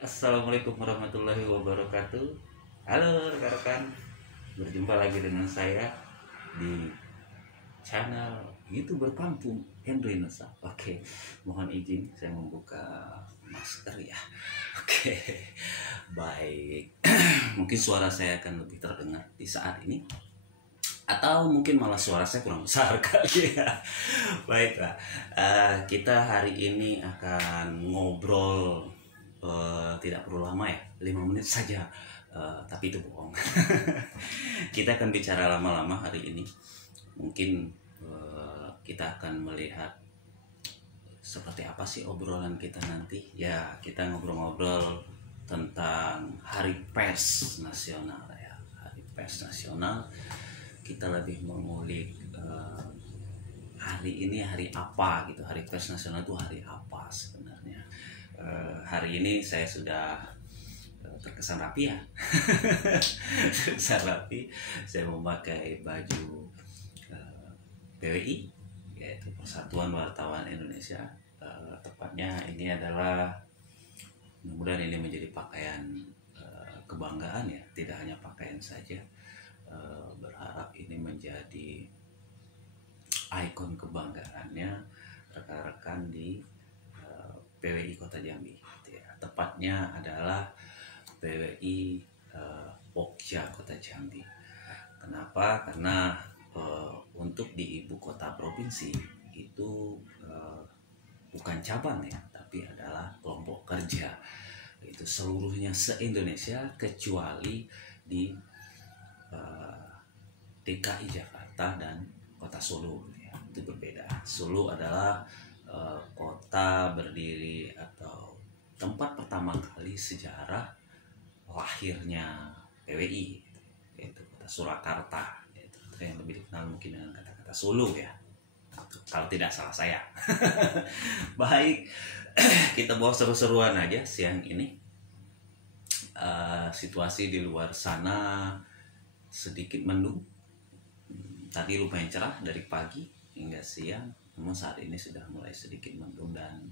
Assalamualaikum warahmatullahi wabarakatuh. Halo rekan-rekan, berjumpa lagi dengan saya di channel YouTuber Kampung Henry Nusa. Oke, mohon izin saya membuka masker ya. Oke, baik. Mungkin suara saya akan lebih terdengar di saat ini, atau mungkin malah suara saya kurang besar kali ya. Baiklah, kita hari ini akan ngobrol, tidak perlu lama ya, 5 menit saja. Tapi itu bohong. Kita akan bicara lama-lama hari ini. Mungkin kita akan melihat seperti apa sih obrolan kita nanti. Ya, kita ngobrol-ngobrol tentang Hari Pers Nasional ya. Hari Pers Nasional, kita lebih mengulik hari ini hari apa gitu. Hari Pers Nasional itu hari apa sebenarnya. Hari ini saya sudah terkesan rapi ya. Terkesan rapi. Saya memakai baju PWI, yaitu Persatuan Wartawan Indonesia. Tepatnya ini adalah, mudah-mudahan ini menjadi pakaian kebanggaan ya, tidak hanya pakaian saja. Berharap ini menjadi ikon kebanggaannya rekan-rekan di PWI Kota Jambi gitu ya. Tepatnya adalah PWI Pokja Kota Jambi. Kenapa? Karena untuk di ibu kota provinsi itu bukan cabang ya, tapi adalah kelompok kerja. Itu seluruhnya se-Indonesia kecuali di DKI Jakarta dan Kota Solo ya. Itu berbeda. Solo adalah kota berdiri atau tempat pertama kali sejarah lahirnya PWI, yaitu kota Surakarta, yaitu yang lebih dikenal mungkin dengan kata-kata Solo ya, kalau tidak salah saya. Baik, kita bawa seru-seruan aja siang ini. Situasi di luar sana sedikit mendung. Tadi lumayan cerah dari pagi hingga siang, namun saat ini sudah mulai sedikit mendung dan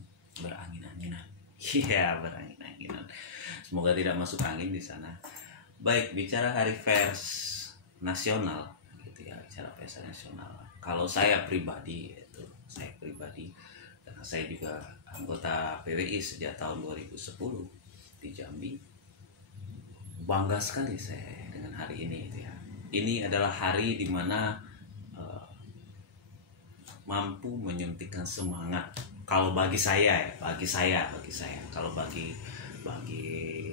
berangin-anginan. Iya, berangin-anginan. Semoga tidak masuk angin di sana. Baik, bicara Hari Pers Nasional gitu ya, bicara pers nasional. Kalau saya pribadi, karena saya juga anggota PWI sejak tahun 2010 di Jambi, bangga sekali saya dengan hari ini gitu ya. Ini adalah hari di mana mampu menyuntikkan semangat. Kalau bagi saya ya, kalau bagi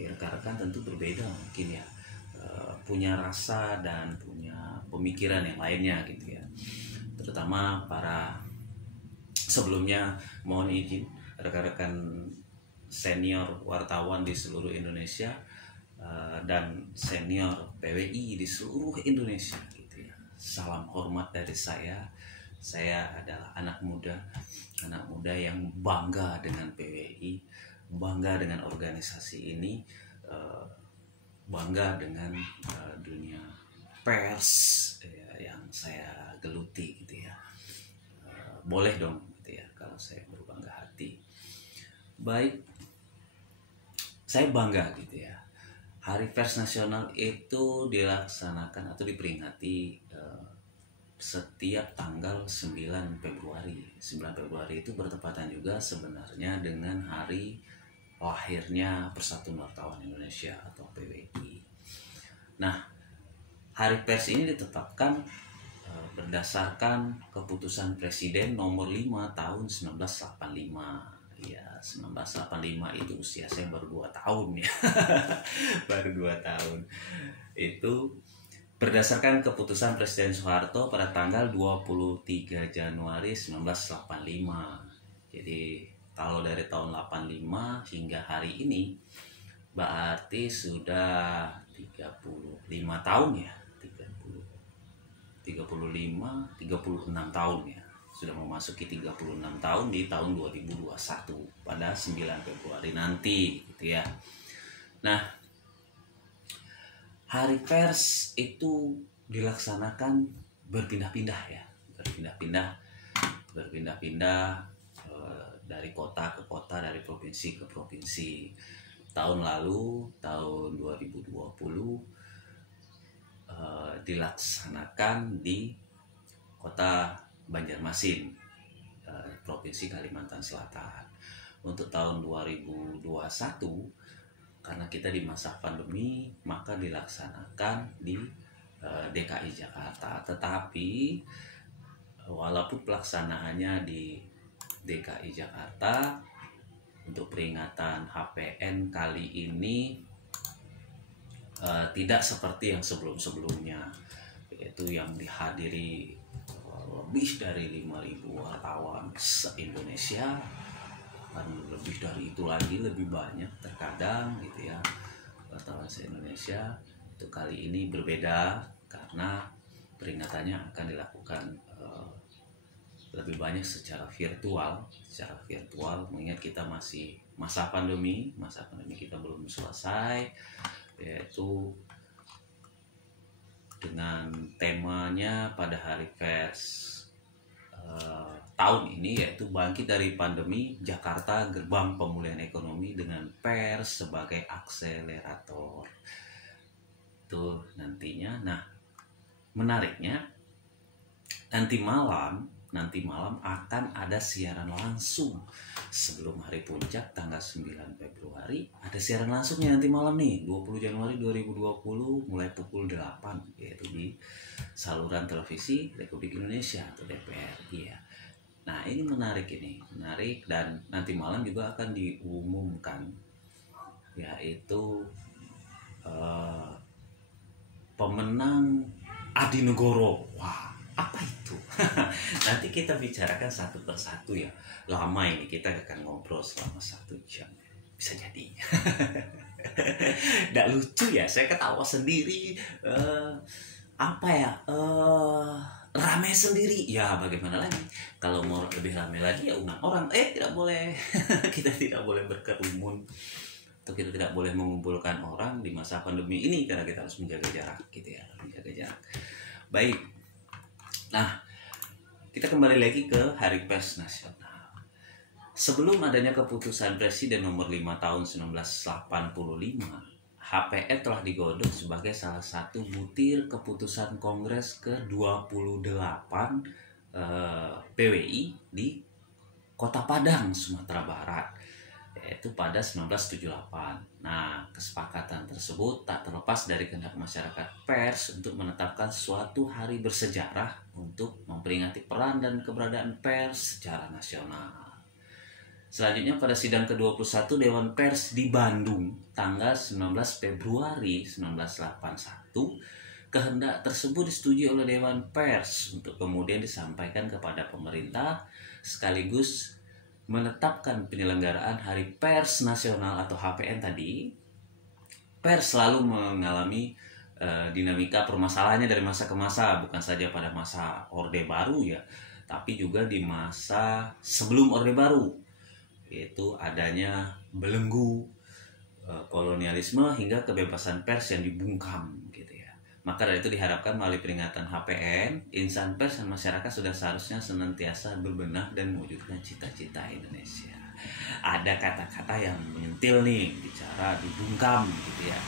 rekan-rekan tentu berbeda mungkin ya, punya rasa dan punya pemikiran yang lainnya gitu ya. Terutama para, sebelumnya mohon izin rekan-rekan senior wartawan di seluruh Indonesia dan senior PWI di seluruh Indonesia gitu ya. Salam hormat dari saya. Saya adalah anak muda yang bangga dengan PWI, bangga dengan organisasi ini, bangga dengan dunia pers ya, yang saya geluti gitu ya. Boleh dong gitu ya kalau saya berbangga hati. Baik, saya bangga gitu ya. Hari Pers Nasional itu dilaksanakan atau diperingati setiap tanggal 9 Februari. 9 Februari itu bertepatan juga sebenarnya dengan hari lahirnya Persatuan Wartawan Indonesia atau PWI. Nah, Hari Pers ini ditetapkan berdasarkan keputusan Presiden nomor 5 tahun 1985. Ya, 1985 itu usia saya baru 2 tahun ya. Baru 2 tahun. Itu berdasarkan keputusan Presiden Soeharto pada tanggal 23 Januari 1985. Jadi kalau dari tahun 85 hingga hari ini berarti sudah 35 tahun ya. 36 tahun ya. Sudah memasuki 36 tahun di tahun 2021 pada 9 Februari nanti gitu ya. Nah, Hari Pers itu dilaksanakan berpindah-pindah ya, berpindah-pindah dari kota ke kota, dari provinsi ke provinsi. tahun lalu, tahun 2020, dilaksanakan di kota Banjarmasin, Provinsi Kalimantan Selatan. Untuk tahun 2021, karena kita di masa pandemi, maka dilaksanakan di DKI Jakarta. Tetapi walaupun pelaksanaannya di DKI Jakarta, untuk peringatan HPN kali ini tidak seperti yang sebelum-sebelumnya, yaitu yang dihadiri lebih dari 5.000 wartawan se-Indonesia, dan lebih dari itu lagi, lebih banyak terkadang gitu ya, wartawan se-Indonesia. Itu kali ini berbeda karena peringatannya akan dilakukan lebih banyak secara virtual, mengingat kita masih masa pandemi kita belum selesai, yaitu dengan temanya pada Hari Pers tahun ini, yaitu bangkit dari pandemi, Jakarta gerbang pemulihan ekonomi dengan pers sebagai akselerator. Itu nantinya. Nah, menariknya nanti malam akan ada siaran langsung sebelum hari puncak tanggal 9 Februari. Ada siaran langsungnya nanti malam nih, 20 Januari 2020 mulai pukul 8, yaitu di saluran televisi Republik Indonesia atau DPRI ya. Nah, ini menarik dan nanti malam juga akan diumumkan, yaitu pemenang Adi Negoro. Wah, apa itu? Nanti kita bicarakan satu persatu ya. Lama ini kita akan ngobrol selama 1 jam. Bisa jadi. Nggak lucu ya, saya ketawa sendiri. Rame sendiri. Ya bagaimana lagi? Kalau mau lebih rame lagi ya undang orang. Tidak boleh. Kita tidak boleh berkerumun. Atau kita tidak boleh mengumpulkan orang di masa pandemi ini karena kita harus menjaga jarak gitu ya. Menjaga jarak. Baik. Nah, kita kembali lagi ke Hari Pers Nasional. Sebelum adanya keputusan Presiden nomor 5 tahun 1985, HPN telah digodok sebagai salah satu butir keputusan Kongres ke-28 PWI di Kota Padang, Sumatera Barat, yaitu pada 1978. Nah, kesepakatan tersebut tak terlepas dari kehendak masyarakat pers untuk menetapkan suatu hari bersejarah untuk memperingati peran dan keberadaan pers secara nasional. Selanjutnya pada sidang ke-21 Dewan Pers di Bandung tanggal 19 Februari 1981, kehendak tersebut disetujui oleh Dewan Pers untuk kemudian disampaikan kepada pemerintah sekaligus menetapkan penyelenggaraan Hari Pers Nasional atau HPN tadi. Pers selalu mengalami dinamika permasalahannya dari masa ke masa, bukan saja pada masa Orde Baru ya, tapi juga di masa sebelum Orde Baru, yaitu adanya belenggu, kolonialisme hingga kebebasan pers yang dibungkam gitu ya. Maka dari itu diharapkan melalui peringatan HPN, insan pers dan masyarakat sudah seharusnya senantiasa berbenah dan mewujudkan cita-cita Indonesia. Ada kata-kata yang menyentil nih, bicara dibungkam gitu ya.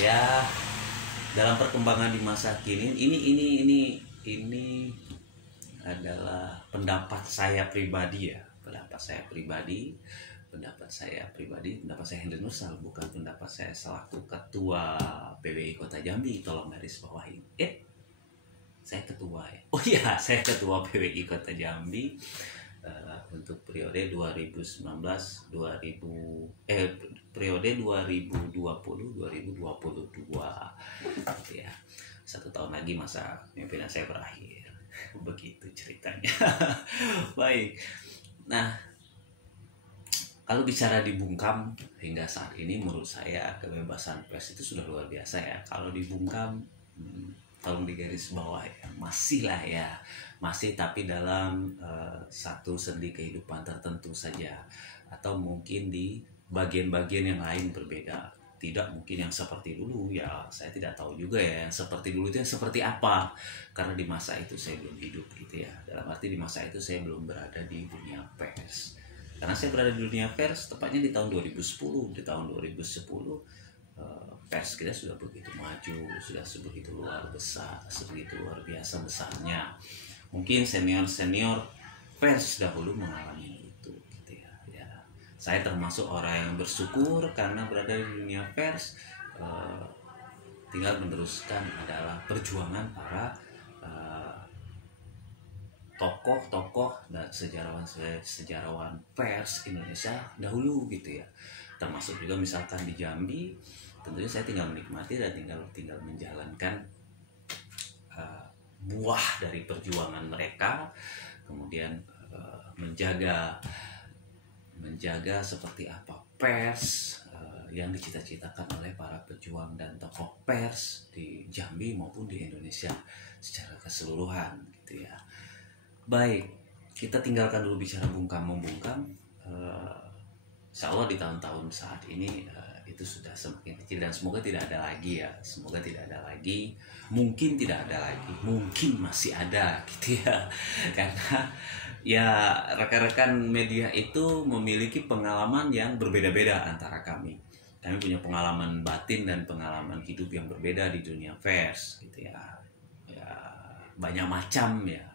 Ya, dalam perkembangan di masa kini, ini adalah pendapat saya pribadi ya, pendapat saya Hendra Nursal, bukan pendapat saya selaku ketua PWI Kota Jambi. Tolong garis bawahi. Saya ketua ya. Oh iya, saya ketua PWI Kota Jambi untuk periode 2020-2022 gitu ya. 1 tahun lagi masa pimpinan saya berakhir. Begitu ceritanya. Baik. Nah, kalau bicara dibungkam hingga saat ini, menurut saya kebebasan pers itu sudah luar biasa ya. Kalau dibungkam, tolong digaris bawah ya, masih tapi dalam satu sendi kehidupan tertentu saja, atau mungkin di bagian-bagian yang lain berbeda. Tidak mungkin yang seperti dulu ya, saya tidak tahu juga ya yang seperti dulu itu yang seperti apa, karena di masa itu saya belum hidup gitu ya. Dalam arti di masa itu saya belum berada di dunia pers. Karena saya berada di dunia pers tepatnya di tahun 2010. Di tahun 2010 pers kita sudah begitu maju, sudah sebegitu luar biasa besarnya. Mungkin senior pers dahulu mengalami itu gitu ya. Ya, saya termasuk orang yang bersyukur karena berada di dunia pers, tinggal meneruskan adalah perjuangan para tokoh-tokoh dan sejarawan pers Indonesia dahulu gitu ya. Termasuk juga misalkan di Jambi, tentunya saya tinggal menikmati dan tinggal menjalankan buah dari perjuangan mereka, kemudian menjaga seperti apa pers yang dicita-citakan oleh para pejuang dan tokoh pers di Jambi maupun di Indonesia secara keseluruhan gitu ya. Baik, kita tinggalkan dulu bicara bungkam-membungkam. Insya Allah di tahun-tahun saat ini itu sudah semakin kecil dan semoga tidak ada lagi ya. Semoga tidak ada lagi. Mungkin tidak ada lagi. Mungkin masih ada gitu ya. Karena ya rekan-rekan media itu memiliki pengalaman yang berbeda-beda antara kami. Kami punya pengalaman batin dan pengalaman hidup yang berbeda di dunia pers gitu ya. Ya banyak macam ya.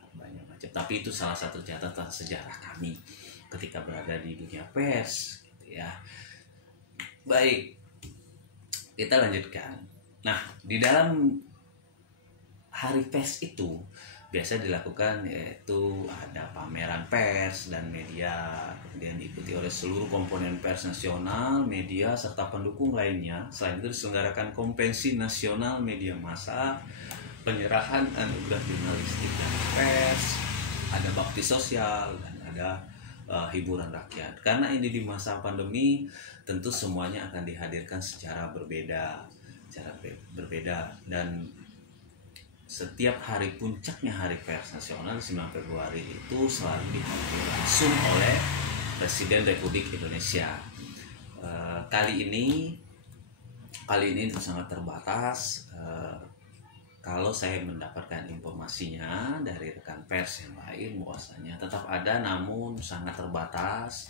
Tapi itu salah satu catatan sejarah kami ketika berada di dunia pers gitu ya. Baik, kita lanjutkan. Nah, di dalam hari pers itu biasa dilakukan yaitu ada pameran pers dan media, kemudian diikuti oleh seluruh komponen pers nasional, media serta pendukung lainnya. Selain itu diselenggarakan konvensi nasional media massa, penyerahan anugerah jurnalistik dan pers, ada bakti sosial, dan ada hiburan rakyat. Karena ini di masa pandemi, tentu semuanya akan dihadirkan secara berbeda, dan setiap hari puncaknya hari pers nasional 9 Februari itu selalu dihadiri langsung oleh Presiden Republik Indonesia. Kali ini itu sangat terbatas. Kalau saya mendapatkan informasinya dari rekan pers yang lain, bahwasanya tetap ada namun sangat terbatas.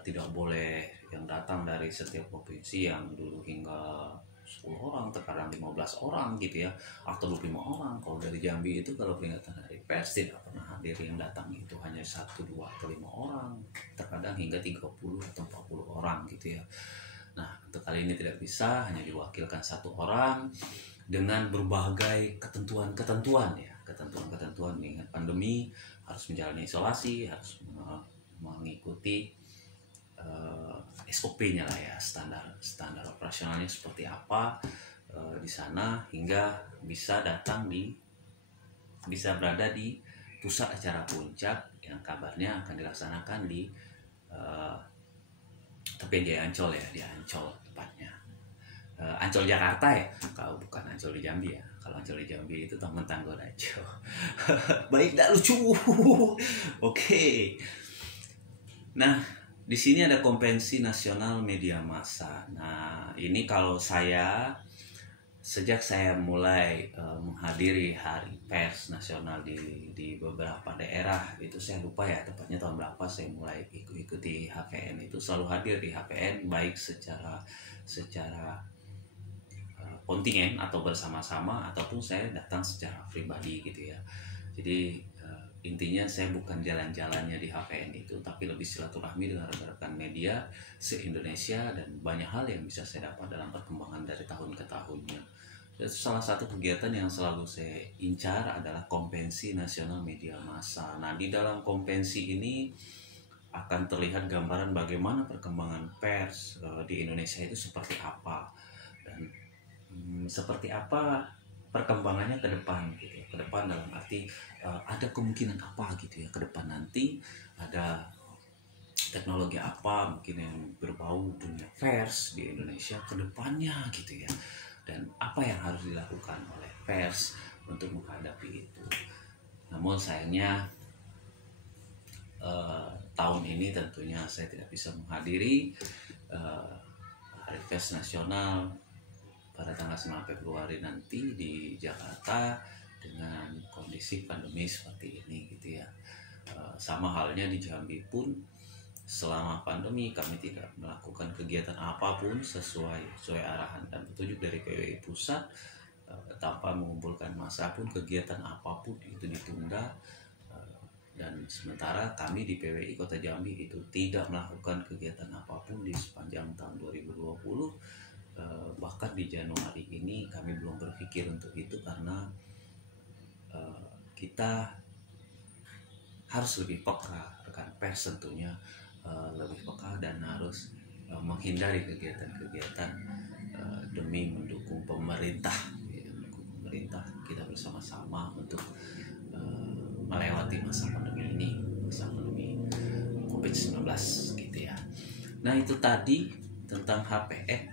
Tidak boleh yang datang dari setiap provinsi yang dulu hingga 10 orang, terkadang 15 orang gitu ya, atau 25 orang. Kalau dari Jambi itu kalau peringatan hari pers tidak pernah hadir yang datang itu hanya 1, 2, atau 5 orang, terkadang hingga 30 atau 40 orang gitu ya. Nah, untuk kali ini tidak bisa, hanya diwakilkan 1 orang dengan berbagai ketentuan ya, ketentuan mengingat pandemi, harus menjalani isolasi, harus mengikuti SOP-nya lah ya, standar operasionalnya seperti apa di sana, hingga bisa berada di pusat acara puncak yang kabarnya akan dilaksanakan di tepian Jaya Ancol ya, di Ancol tepatnya. Ancol Jakarta ya, kalau bukan Ancol di Jambi ya. Kalau Ancol di Jambi itu teman Tanggo Rajo. Baik, dah lucu. Oke. Nah, di sini ada Konvensi Nasional Media Massa. Nah, ini kalau sejak saya mulai menghadiri Hari Pers Nasional di beberapa daerah, itu saya lupa ya tepatnya tahun berapa saya mulai ikuti HPN, itu selalu hadir di HPN baik secara kontingen atau bersama-sama, ataupun saya datang secara pribadi gitu ya. Jadi intinya saya bukan jalan-jalannya di HPN itu, tapi lebih silaturahmi dengan rekan-rekan media se-Indonesia, dan banyak hal yang bisa saya dapat dalam perkembangan dari tahun ke tahunnya. Dan salah satu kegiatan yang selalu saya incar adalah Konvensi Nasional Media Massa. Nah, di dalam konvensi ini akan terlihat gambaran bagaimana perkembangan pers di Indonesia itu seperti apa, dan seperti apa perkembangannya ke depan gitu ya. Ke depan dalam arti ada kemungkinan apa gitu ya ke depan, nanti ada teknologi apa mungkin yang berbau dunia pers di Indonesia ke depannya gitu ya, dan apa yang harus dilakukan oleh pers untuk menghadapi itu. Namun sayangnya tahun ini tentunya saya tidak bisa menghadiri Hari Pers Nasional pada tanggal 9 Februari nanti di Jakarta dengan kondisi pandemi seperti ini gitu ya. Sama halnya di Jambi pun selama pandemi kami tidak melakukan kegiatan apapun sesuai arahan dan petunjuk dari PWI pusat, tanpa mengumpulkan massa pun kegiatan apapun itu ditunda. Dan sementara kami di PWI Kota Jambi itu tidak melakukan kegiatan apapun di sepanjang tahun 2020. Bahkan di Januari ini kami belum berpikir untuk itu karena kita harus lebih peka, rekan pers tentunya lebih peka dan harus menghindari kegiatan-kegiatan demi mendukung pemerintah, kita bersama-sama untuk melewati masa pandemi ini, masa pandemi COVID-19 gitu ya. Nah itu tadi tentang HPN.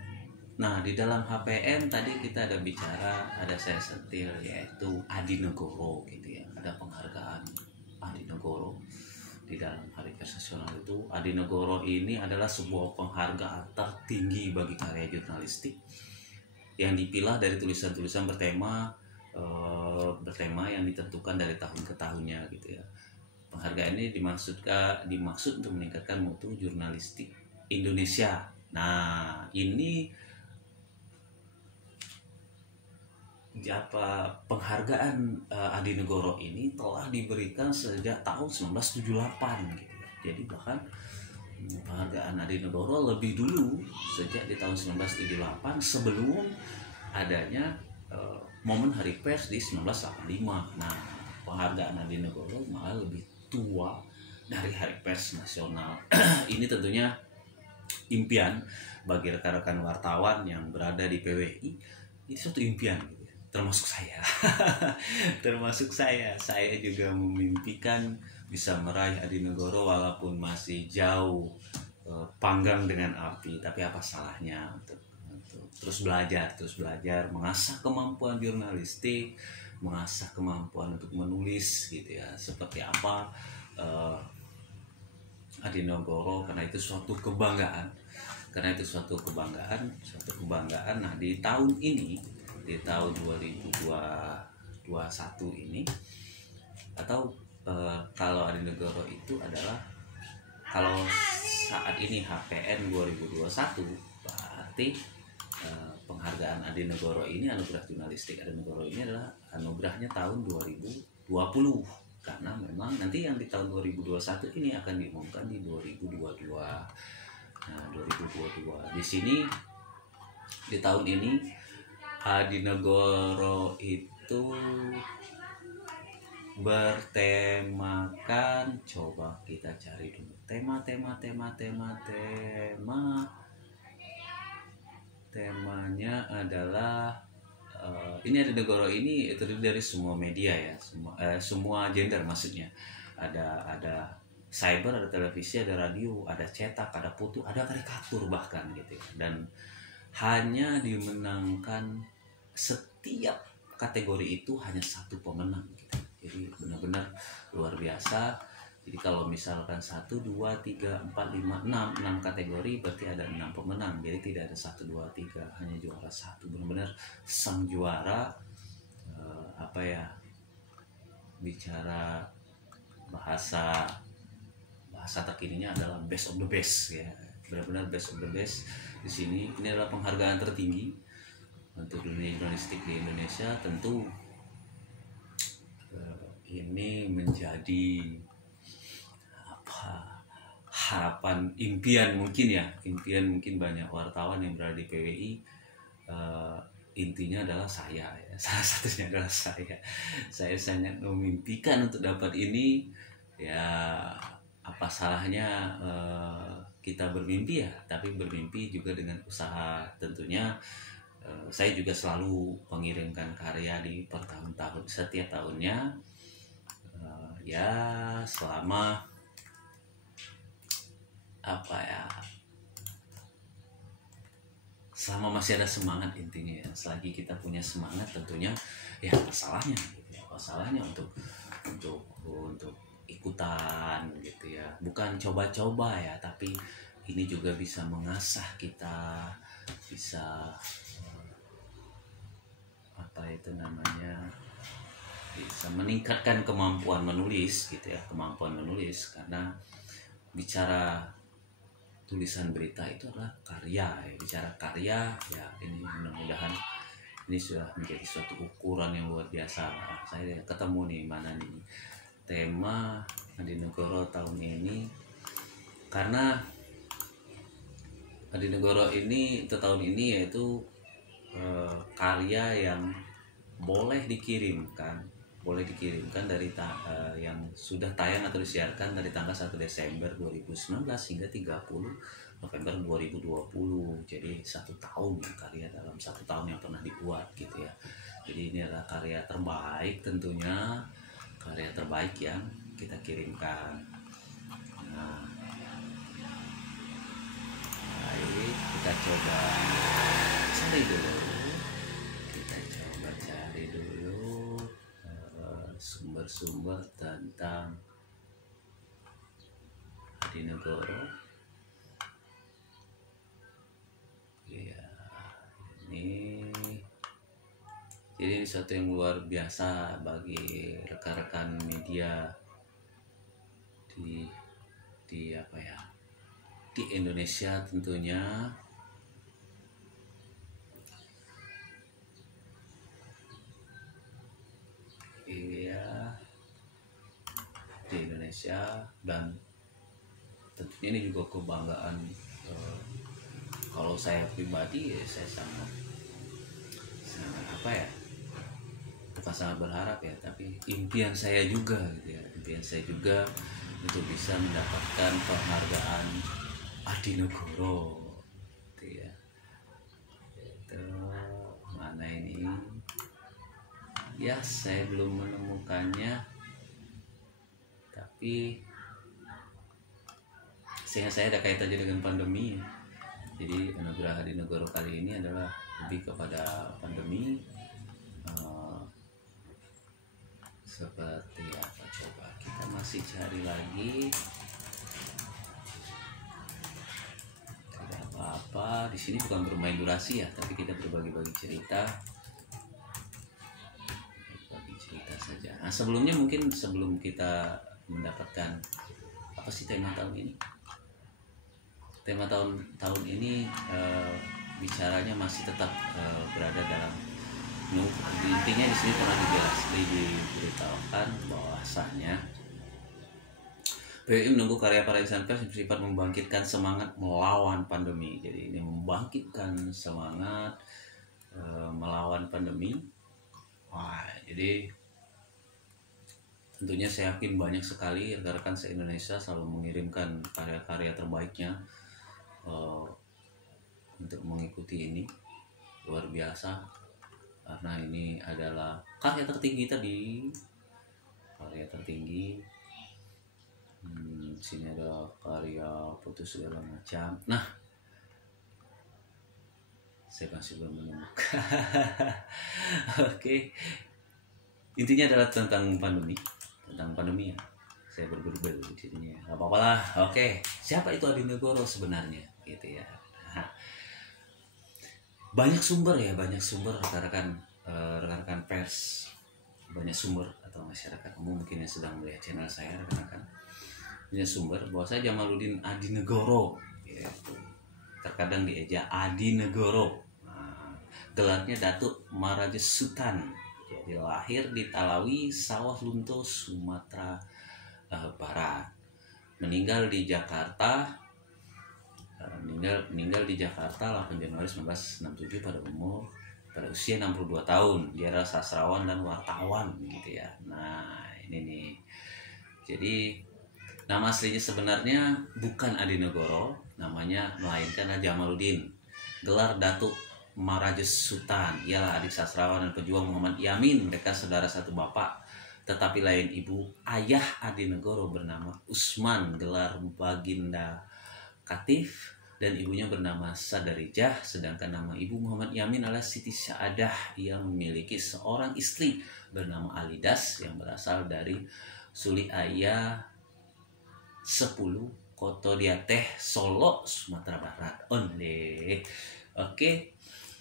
Nah di dalam HPN tadi kita ada bicara, ada saya sentil yaitu Adi Negoro gitu ya, ada penghargaan Adi Negoro di dalam Hari Pers Nasional itu. Adi Negoro ini adalah sebuah penghargaan tertinggi bagi karya jurnalistik yang dipilah dari tulisan-tulisan bertema yang ditentukan dari tahun ke tahunnya gitu ya. Penghargaan ini dimaksud untuk meningkatkan mutu jurnalistik Indonesia. Nah ini penghargaan Adi Negoro ini telah diberikan sejak tahun 1978 gitu ya. Jadi bahkan penghargaan Adi Negoro lebih dulu, sejak di tahun 1978 sebelum adanya momen Hari Pers di 1985. Nah penghargaan Adi Negoro malah lebih tua dari Hari Pers Nasional. Ini tentunya impian bagi rekan-rekan wartawan yang berada di PWI. Ini suatu impian gitu. Termasuk saya. Termasuk saya juga memimpikan bisa meraih Adi Negoro walaupun masih jauh panggang dengan api, tapi apa salahnya untuk terus belajar, mengasah kemampuan jurnalistik, mengasah kemampuan untuk menulis gitu ya, seperti apa Adi Negoro, karena itu suatu kebanggaan. Nah di tahun ini, di tahun 2021 ini, atau kalau Adi Negoro itu adalah, kalau saat ini HPN 2021, berarti penghargaan Adi Negoro ini, anugerah jurnalistik Adi Negoro ini adalah anugerahnya tahun 2020, karena memang nanti yang di tahun 2021 ini akan diumumkan di 2022. Nah 2022 di sini, di tahun ini Adi Negoro itu bertemakan, coba kita cari dulu temanya adalah ini Adi Negoro ini terdiri dari semua media ya, semua gender maksudnya. Ada cyber, ada televisi, ada radio, ada cetak, ada foto, ada karikatur bahkan gitu ya. Dan hanya dimenangkan, setiap kategori itu hanya satu pemenang gitu. Jadi benar-benar luar biasa. Jadi kalau misalkan 1, 2, 3, 4, 5, 6 kategori, berarti ada 6 pemenang. Jadi tidak ada 1, 2, 3, hanya juara 1. Benar-benar sang juara, bicara bahasa terkininya adalah best of the best ya. Benar-benar best of the best di sini. Ini adalah penghargaan tertinggi untuk dunia jurnalistik di Indonesia. Tentu ini menjadi harapan, impian mungkin banyak wartawan yang berada di PWI. Intinya adalah saya ya. Salah satunya adalah saya sangat memimpikan untuk dapat ini ya. Apa salahnya kita bermimpi ya, tapi bermimpi juga dengan usaha tentunya. Saya juga selalu mengirimkan karya di bertahun-tahun, setiap tahunnya ya, selama selama masih ada semangat intinya ya. Selagi kita punya semangat tentunya ya, apa salahnya untuk ikutan gitu ya. Bukan coba-coba ya, tapi ini juga bisa mengasah kita, bisa bisa meningkatkan kemampuan menulis gitu ya, karena bicara tulisan berita itu adalah karya ya. Bicara karya ya, ini mudah-mudahan ini sudah menjadi suatu ukuran yang luar biasa. Saya ketemu nih mana nih tema Adinegoro tahun ini, karena Adinegoro ini tahun ini yaitu karya yang boleh dikirimkan dari yang sudah tayang atau disiarkan dari tanggal 1 Desember 2019 hingga 30 November 2020. Jadi 1 tahun karya dalam 1 tahun yang pernah dibuat gitu ya. Jadi ini adalah karya terbaik, tentunya karya terbaik yang kita kirimkan. Nah, baik, kita coba cari dulu. Sumber-sumber tentang Adinegoro. Ya, ini jadi sesuatu yang luar biasa bagi rekan-rekan media di apa ya, di Indonesia tentunya. Iya, di Indonesia, dan tentunya ini juga kebanggaan kalau saya pribadi ya, saya sangat apa ya, bukan sangat berharap ya, tapi impian saya juga gitu ya, impian saya juga untuk bisa mendapatkan penghargaan Adinegoro gitu ya. Itu mana ini ya, saya belum menemukannya, tapi sehingga saya ada kaitannya dengan pandemi. Jadi anugerah Adinegoro kali ini adalah lebih kepada pandemi. Seperti apa, coba kita masih cari lagi. Tidak apa-apa, di sini bukan bermain durasi ya, tapi kita berbagi-bagi cerita saja. Nah, sebelumnya mungkin sebelum kita mendapatkan apa sih tema tahun ini? Tema tahun ini bicaranya masih tetap berada dalam intinya di sini pernah diberitahukan bahwasanya PBI menunggu karya para insan pers yang bersifat membangkitkan semangat melawan pandemi. Jadi ini membangkitkan semangat melawan pandemi. Wah, jadi tentunya saya yakin banyak sekali rekan-rekan se-Indonesia selalu mengirimkan karya-karya terbaiknya untuk mengikuti ini. Luar biasa, karena ini adalah karya tertinggi tadi, karya tertinggi. Sini ada karya putus segala macam. Nah, saya masih belum menemukan. Oke. Intinya adalah tentang pandemi ya. Saya berburu jadinya. Gak apa-apa lah. Oke. Siapa itu Adinegoro sebenarnya? Gitu ya. Nah, banyak sumber rekan-rekan pers, banyak sumber atau masyarakat umum mungkin yang sedang melihat channel saya, rekan-rekan punya sumber bahwa saya Jamaluddin Adinegoro, yaitu terkadang dieja Adinegoro. Nah, gelarnya Datuk Maraja Sultan. Jadi lahir di Talawi, Sawah Lunto, Sumatera Barat. Meninggal di Jakarta. Meninggal di Jakarta 8 Januari 1967 pada usia 62 tahun. Dia adalah sastrawan dan wartawan gitu ya. Nah, ini nih. Jadi nama aslinya sebenarnya bukan Adinegoro, namanya melainkan Jamaluddin. Gelar Datuk Maraja Sultan. Ialah adik sastrawan dan pejuang Muhammad Yamin. Mereka saudara satu bapak, tetapi lain ibu. Ayah Adinegoro bernama Usman, gelar Baginda Katif, dan ibunya bernama Sadarijah, sedangkan nama ibu Muhammad Yamin adalah Siti Saadah yang memiliki seorang istri bernama Alidas yang berasal dari Suli Aya 10 Koto Diateh, Solo, Sumatera Barat. Onde. Oke.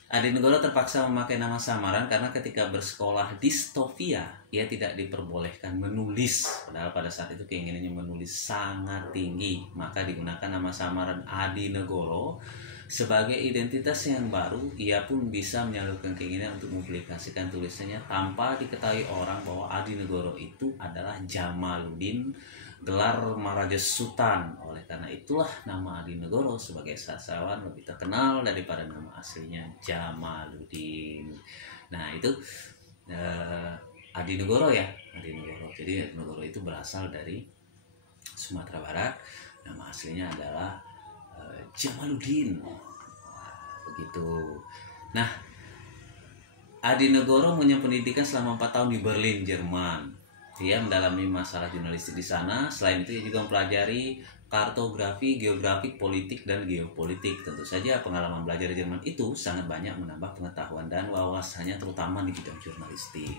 Adi Negoro terpaksa memakai nama samaran karena ketika bersekolah di Stovia, ia tidak diperbolehkan menulis. Padahal pada saat itu keinginannya menulis sangat tinggi, maka digunakan nama samaran Adi Negoro. Sebagai identitas yang baru, ia pun bisa menyalurkan keinginan untuk mempublikasikan tulisannya tanpa diketahui orang bahwa Adi Negoro itu adalah Jamaluddin, gelar Maharaja Sultan. Oleh karena itulah nama Adi Negoro sebagai sastrawan lebih terkenal daripada nama aslinya Jamaluddin. Nah itu Adi Negoro ya, Adi Negoro. Jadi Adi Negoro itu berasal dari Sumatera Barat. Nama aslinya adalah Jamaluddin. Begitu. Nah, Adi Negoro punya pendidikan selama 4 tahun di Berlin, Jerman. Dia mendalami masalah jurnalistik di sana. Selain itu, ia juga mempelajari kartografi, geografi, politik, dan geopolitik. Tentu saja pengalaman belajar di Jerman itu sangat banyak menambah pengetahuan dan wawasannya, terutama di bidang jurnalistik.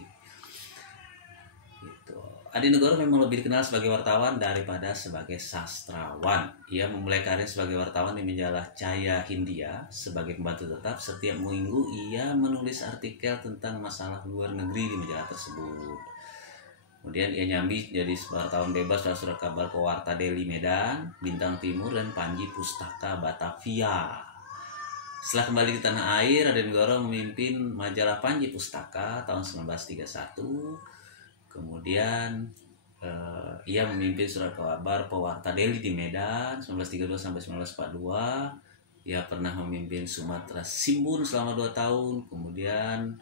Gitu. Adi Negoro memang lebih dikenal sebagai wartawan daripada sebagai sastrawan. Ia memulai karir sebagai wartawan di majalah Cahaya Hindia sebagai pembantu tetap. Setiap minggu ia menulis artikel tentang masalah luar negeri di majalah tersebut. Kemudian ia nyambi jadi wartawan bebas pada surat kabar Pewarta Daily Medan, Bintang Timur, dan Panji Pustaka Batavia. Setelah kembali ke tanah air, Adi Negoro memimpin majalah Panji Pustaka tahun 1931. Kemudian ia memimpin surat kabar Pewarta Daily di Medan 1932 sampai 1942. Ia pernah memimpin Sumatera Simbun selama 2 tahun. Kemudian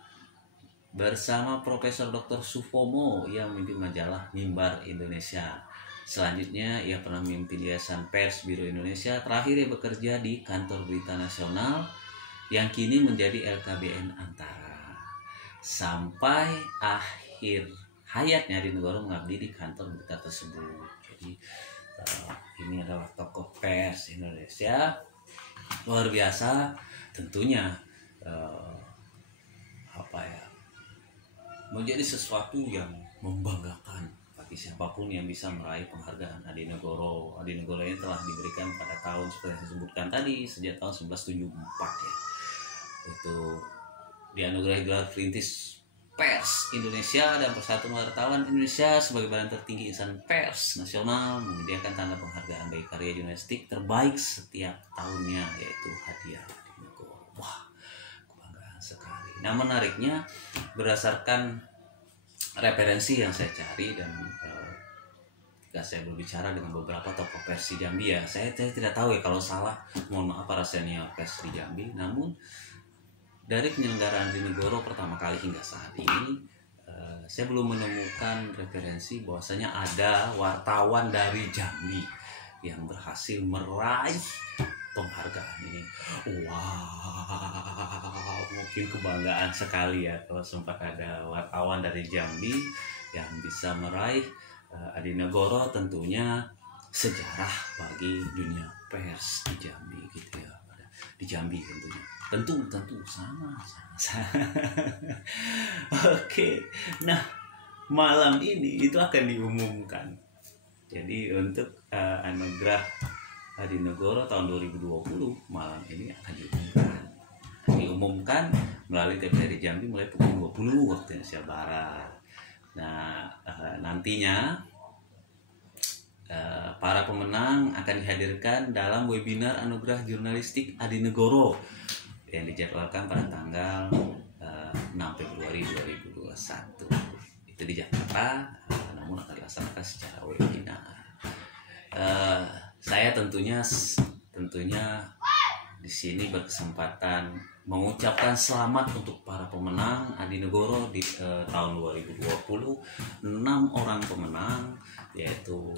bersama Profesor Dr. Supomo ia memimpin majalah Mimbar Indonesia. Selanjutnya ia pernah memimpin Yayasan Pers Biro Indonesia. Terakhir ia bekerja di Kantor Berita Nasional yang kini menjadi LKBN Antara. Sampai akhir hayatnya Adi Negoro mengabdi di kantor berita tersebut. Jadi ini adalah tokoh pers Indonesia luar biasa, tentunya menjadi sesuatu yang membanggakan bagi siapapun yang bisa meraih penghargaan Adi Negoro. Adi Negoro ini telah diberikan pada tahun seperti yang disebutkan tadi, sejak tahun 1974 ya. Itu dianugerahi gelar Perintis Pers Indonesia dan Persatuan Wartawan Indonesia sebagai badan tertinggi insan pers nasional, menyediakan tanda penghargaan bagi karya jurnalistik terbaik setiap tahunnya, yaitu hadiah Adi Negoro. Wah, kebanggaan sekali. Nah, menariknya berdasarkan referensi yang saya cari dan ketika saya berbicara dengan beberapa tokoh pers di Jambi ya, saya tidak tahu ya kalau salah, mohon maaf para senior pers di Jambi, namun dari penyelenggaraan Adi Negoro pertama kali hingga saat ini, saya belum menemukan referensi bahwasanya ada wartawan dari Jambi yang berhasil meraih penghargaan ini. Wow, mungkin kebanggaan sekali ya kalau sempat ada wartawan dari Jambi yang bisa meraih Adi Negoro. Tentunya sejarah bagi dunia pers di Jambi gitu ya, di Jambi tentu sama. Oke, nah malam ini itu akan diumumkan. Jadi untuk anugerah Adi Negoro tahun 2020 malam ini akan diumumkan melalui TVRI Jambi mulai pukul 20 waktu Indonesia Barat. Nah nantinya para pemenang akan dihadirkan dalam webinar Anugerah Jurnalistik Adi Negoro yang dijadwalkan pada tanggal 6 Februari 2021. Itu di Jakarta, namun akan dilaksanakan secara webinar. Saya tentunya di sini berkesempatan mengucapkan selamat untuk para pemenang Adi Negoro di tahun 2020. 6 orang pemenang, yaitu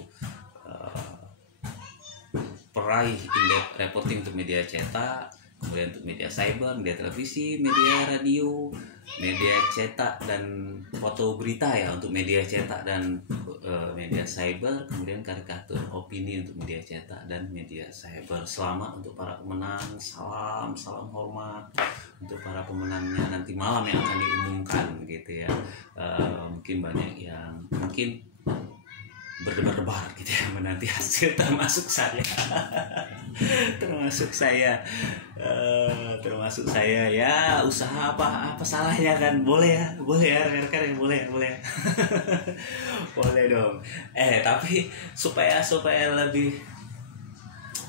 peraih indeks reporting untuk media cetak, kemudian untuk media cyber, media televisi, media radio, media cetak dan foto berita ya untuk media cetak dan media cyber, kemudian karikatur opini untuk media cetak dan media cyber. Selamat untuk para pemenang, salam hormat untuk para pemenangnya nanti malam yang akan diumumkan gitu ya. Mungkin banyak yang berdebar-debar gitu ya menanti hasil, termasuk saya Termasuk saya ya, usaha apa salahnya kan, boleh ya rekan-rekan ya, boleh ya. Boleh dong. Tapi supaya lebih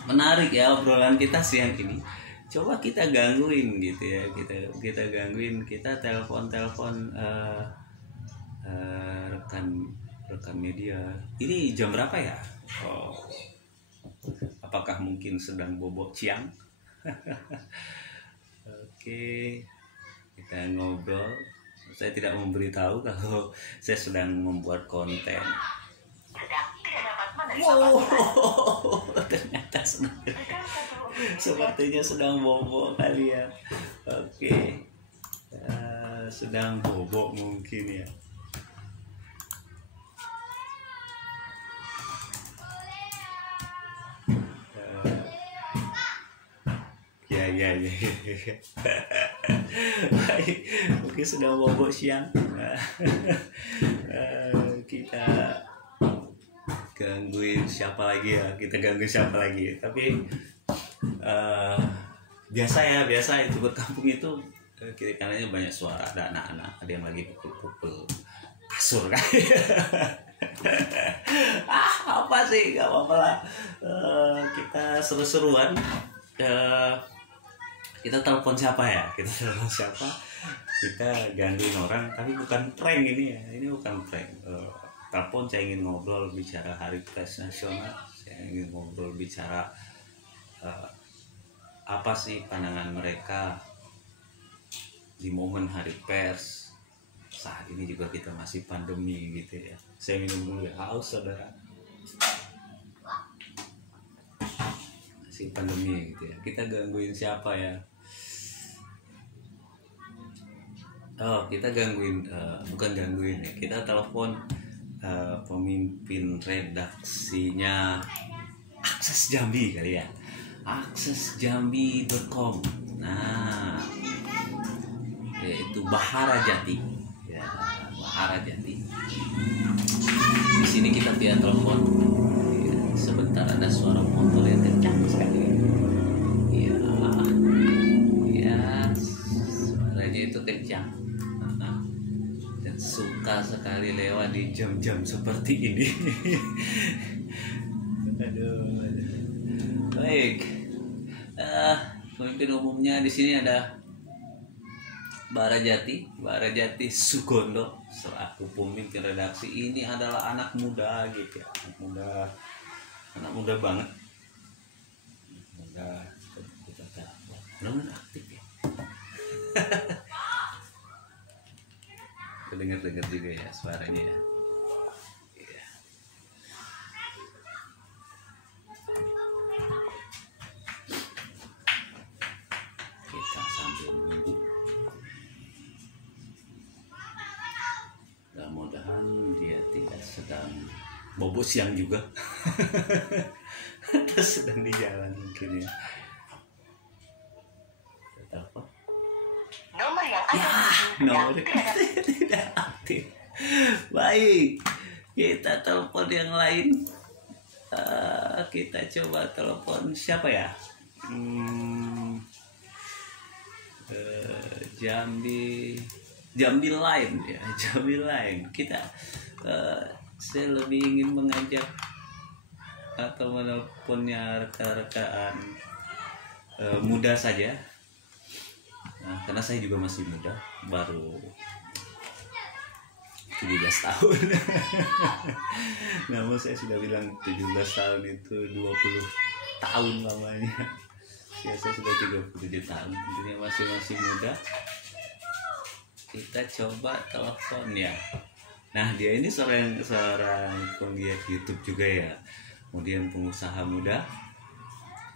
menarik ya obrolan kita siang ini, coba kita gangguin gitu ya, kita gangguin, kita telepon rekan media. Ini jam berapa ya? Apakah mungkin sedang bobok siang? Oke, kita ngobrol. Saya tidak memberitahu kalau saya sedang membuat konten. Wow, ternyata sepertinya sedang bobok kali ya. Oke, sedang bobok mungkin ya. Ya. Baik, mungkin sudah bobok siang. Kita gangguin siapa lagi ya? Tapi biasa itu berkampung itu kiri kanannya banyak suara, ada anak-anak, ada yang lagi pukul kasur kan. Apa sih, gak apa-apa lah. Kita seru-seruan. Kita telepon siapa ya? Kita gangguin orang, tapi bukan prank ini ya. Ini bukan prank. Telepon, saya ingin ngobrol bicara Hari Pers Nasional. Saya ingin ngobrol bicara apa sih pandangan mereka di momen Hari Pers. Saat ini juga kita masih pandemi gitu ya. Saya minum dulu ya, haus saudara. Masih pandemi gitu ya. Kita gangguin siapa ya? Kita gangguin, bukan gangguin ya. Kita telepon pemimpin redaksinya Akses Jambi kali ya. aksesjambi.com. Nah, yaitu Bahara Jati. Ya, Bahara Jati. Di sini kita via telepon. Ya, sebentar ada suara motor yang kencang sekali. Ya, suaranya itu kencang. Dan suka sekali lewat di jam-jam seperti ini. Aduh. Baik. Pemimpin umumnya di sini ada Bahara Jati Sugondo selaku pemimpin redaksi. Ini adalah anak muda gitu ya, anak muda banget, mudah aktif ya. Dengar juga ya suaranya ya. Kita sambil menunggu. Mudah-mudahan dia tidak sedang bobo siang juga. Atau sedang di jalan mungkin ya. Telepon. Nomor yang tidak aktif. Baik, kita telepon yang lain. Kita coba telepon siapa ya? Jambi Line ya, Jambi Line. Saya lebih ingin mengajak atau menelponnya rekan-rekan muda saja. Karena saya juga masih muda, baru 17 tahun. Namun saya sudah bilang 17 tahun itu 20 tahun lamanya. Saya sudah 37 tahun, intinya masih muda. Kita coba telepon ya. Nah, dia ini seorang penggiat YouTube juga ya. Kemudian pengusaha muda.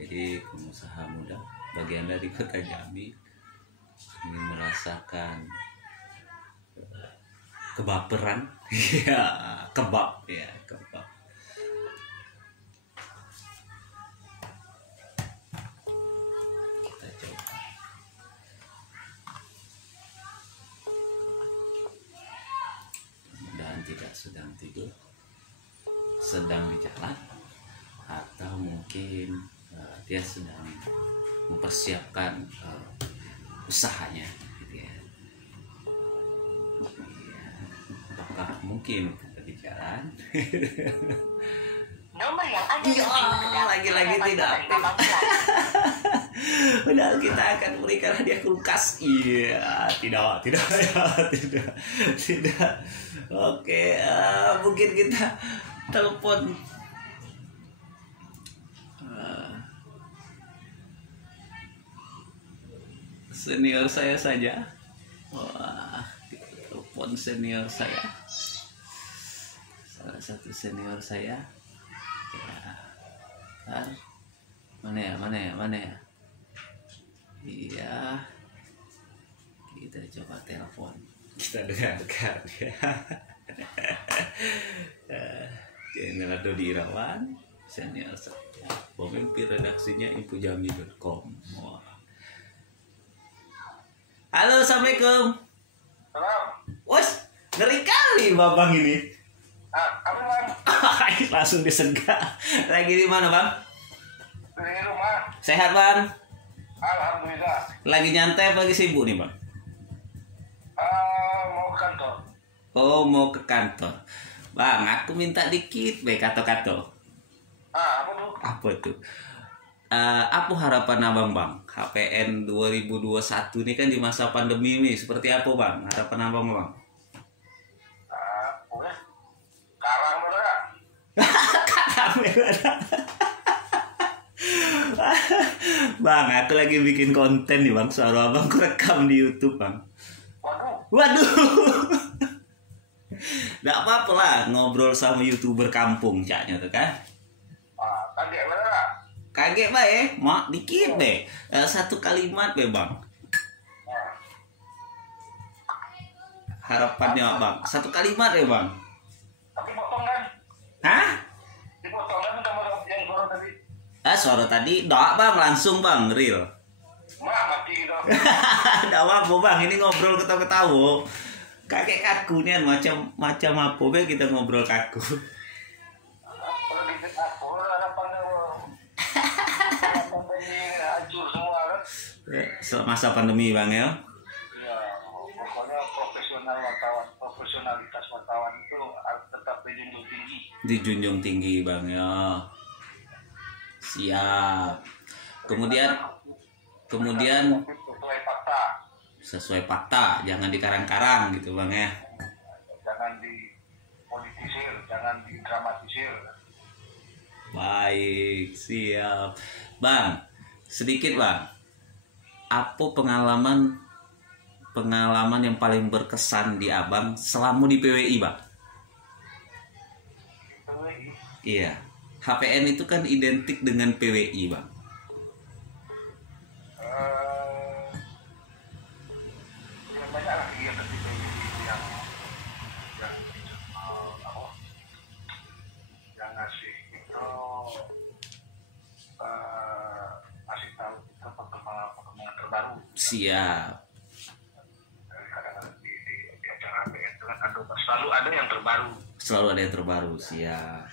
Jadi pengusaha muda bagi Anda di Kota Jambi ingin merasakan kebaperan. Ya, kebab. Kita coba. Mudah-mudahan tidak sedang tidur, sedang di jalan, atau mungkin dia sedang mempersiapkan usahanya gitu ya. Apakah mungkin pembicaraan? Nomor yang Anda lagi-lagi tidak aktif. Padahal kita akan berikan hadiah kulkas. Iya, tidak. Oke, mungkin kita telepon senior saya saja. Wah, telepon senior saya. Salah satu senior saya. Ya. Mana ya? Iya. Kita coba telepon. Kita dengarkan ya. Channel Dodi Irawan, senior saya, pemimpin redaksinya infojami.com. Wah. Halo, assalamualaikum. Halo. Wes, ngeri kali babang ini. Apa bang? Langsung disegak. Lagi di mana bang? Di rumah. Sehat bang? Alhamdulillah. Lagi nyantai apa lagi sibuk nih bang? Mau ke kantor. Oh, mau ke kantor. Bang, aku minta dikit kato-kato. Apa tuh? Apa tuh? Apa harapan abang bang? HPN 2021 ini kan di masa pandemi ini seperti apa bang? Harapan abang bang? Karang berapa? Bang, aku lagi bikin konten nih bang. Suara abang aku rekam di YouTube bang. Waduh. Gak apa-apa lah ngobrol sama YouTuber kampung caknya tuh kan. Kaget berapa? Kaget bae, mak dikit deh. Satu kalimat be bang. Harapannya bang, satu kalimat ya bang. Tapi potong kan? Hah? Dipotong kan sama yang suara tadi? Suara tadi doa bang, langsung bang, real. Mati dong. Ada apa bang, ini ngobrol ketawa-ketawa. Kakek kaku nih macam apa be kita ngobrol kaku. Kalau di aku harapannya pandemi hancur semua kan? Masa pandemi bang ya. Ya, pokoknya profesionalitas wartawan itu tetap dijunjung tinggi. Dijunjung tinggi bang ya. Siap. Kemudian sesuai fakta, jangan dikarang-karang gitu bang ya. Jangan dipolitisir, jangan didramatisir. Baik, siap. Bang, sedikit bang. Apa pengalaman yang paling berkesan di abang selama di PWI bang? PWI? Iya. HPN itu kan identik dengan PWI bang. Banyak lah kegiatan di PWI yang ngasih itu ngasih tahu kita perkembangan terbaru. Siap. Kadang-kadang di acara HPN itu kan selalu ada yang terbaru. Selalu ada yang terbaru, siap.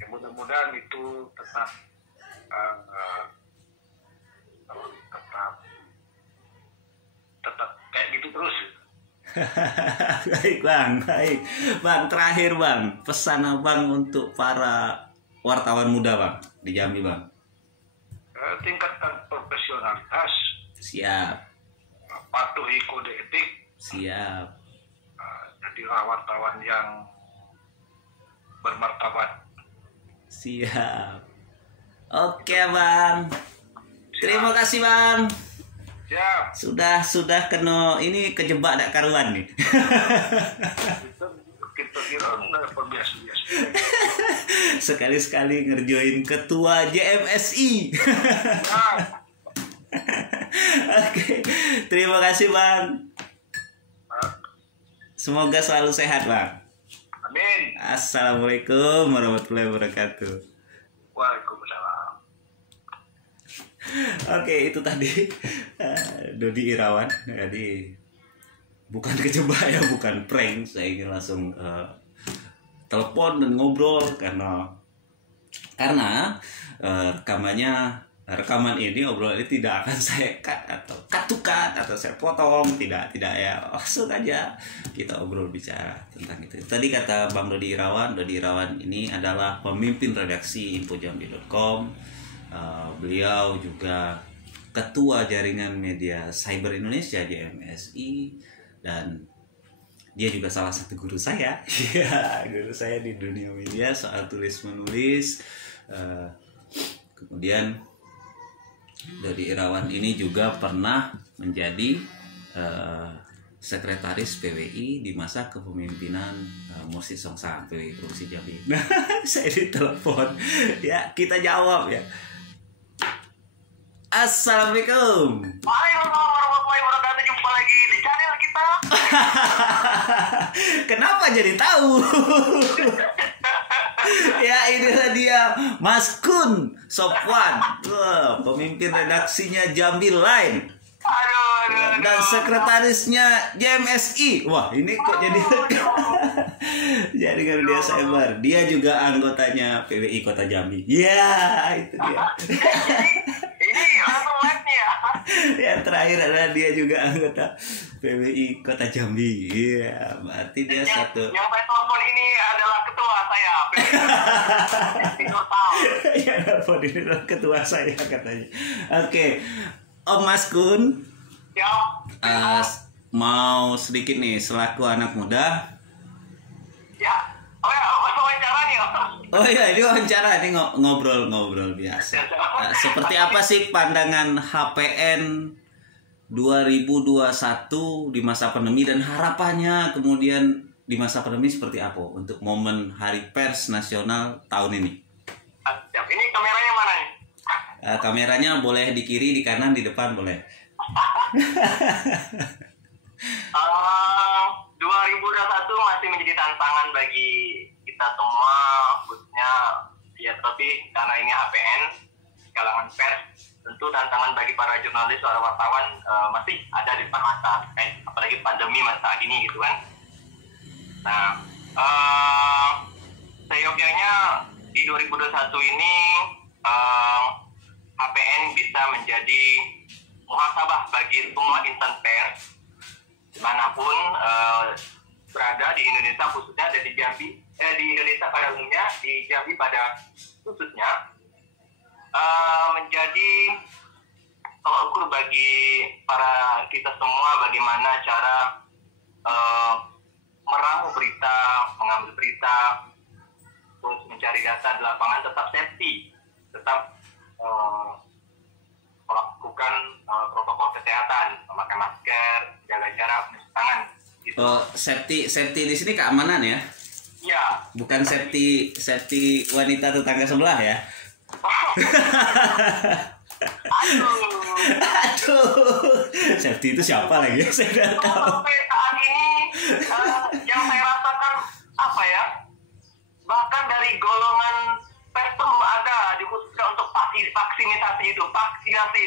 Ya, mudah-mudahan itu tetap kayak gitu terus. Baik bang, terakhir bang, pesan abang untuk para wartawan muda bang di Jambi bang. Tingkatkan profesionalitas, Siap. patuhi kode etik, Siap. jadilah wartawan yang bermartabat. Siap. Oke bang, terima kasih bang. Siap. Sudah kena ini kejebak dak karuan nih. Kita kira nggak biasa-biasa. Sekali-sekali ngerjoin ketua JMSI. Oke, terima kasih bang. Semoga selalu sehat bang. Amin. Assalamualaikum warahmatullahi wabarakatuh. Waalaikumsalam. Oke, itu tadi Dodi Irawan. Jadi bukan kejebak ya, bukan prank. Saya ingin langsung telepon dan ngobrol karena rekaman ini, obrolan ini tidak akan saya cut atau saya potong, tidak ya, langsung aja kita obrol bicara tentang itu. Tadi kata Bang Dodi Irawan ini adalah pemimpin redaksi infojambi.com. Beliau juga ketua jaringan media cyber Indonesia JMSI, dan dia juga salah satu guru saya. Ya, guru saya di dunia media soal tulis menulis. Kemudian Dodi Irawan ini juga pernah menjadi sekretaris PWI di masa kepemimpinan Mursi Songsang, PWI Provinsi Jambi. Nah, saya ditelepon, ya kita jawab ya. Assalamualaikum. Waalaikumsalam warahmatullahi wabarakatuh. Jumpa lagi di channel kita. Kenapa jadi tahu? Ya, inilah dia Mas Kun Sofwan, pemimpin redaksinya Jambi Line. Aduh. Dan sekretarisnya JMSI. Wah, ini kok jadi jadi kan dia cyber. Dia juga anggotanya PWI Kota Jambi. Ya, itu dia. Ini langsung live nih ya. Yang terakhir adalah dia juga anggota PWI Kota Jambi. Iya, berarti dia satu. Yang saya telepon ini adalah ketua saya. Ya, telepon ini adalah ketua saya katanya. Oke, Om Mas Kun. Ya. Mau sedikit nih selaku anak muda. Ya. Oh ya, wawancara nih. Oh iya, ini wawancara, ini ngobrol biasa. Seperti apa sih pandangan HPN 2021 di masa pandemi, dan harapannya kemudian di masa pandemi seperti apa untuk momen Hari Pers Nasional tahun ini? Ini kameranya mana nih? Kameranya boleh di kiri, di kanan, di depan boleh. 2021 masih menjadi tantangan bagi kita semua, khususnya ya, tapi karena ini HPN, kalangan pers, tentu tantangan bagi para jurnalis, para wartawan masih ada di depan mata, apalagi pandemi masa gini gitu kan. Nah, seyogyanya di 2021 ini HPN bisa menjadi muhasabah bagi semua insan pers dimanapun berada di Indonesia, khususnya ada di Jambi, di Indonesia pada umumnya, di Jambi pada khususnya, menjadi tolak ukur bagi para kita semua bagaimana cara meramu berita, mengambil berita, terus mencari data di lapangan, tetap safety, tetap melakukan protokol kesehatan, memakai masker, jaga jarak, mencuci tangan. Gitu. Oh, safety di sini keamanan ya? Iya. Bukan safety wanita tetangga sebelah ya? Aduh. Safety itu siapa lagi? Saya nggak tahu. Sampai saat ini yang saya rasakan apa ya? Bahkan dari golongan pers belum ada dikhususkan untuk vaksinasi itu, vaksinasi.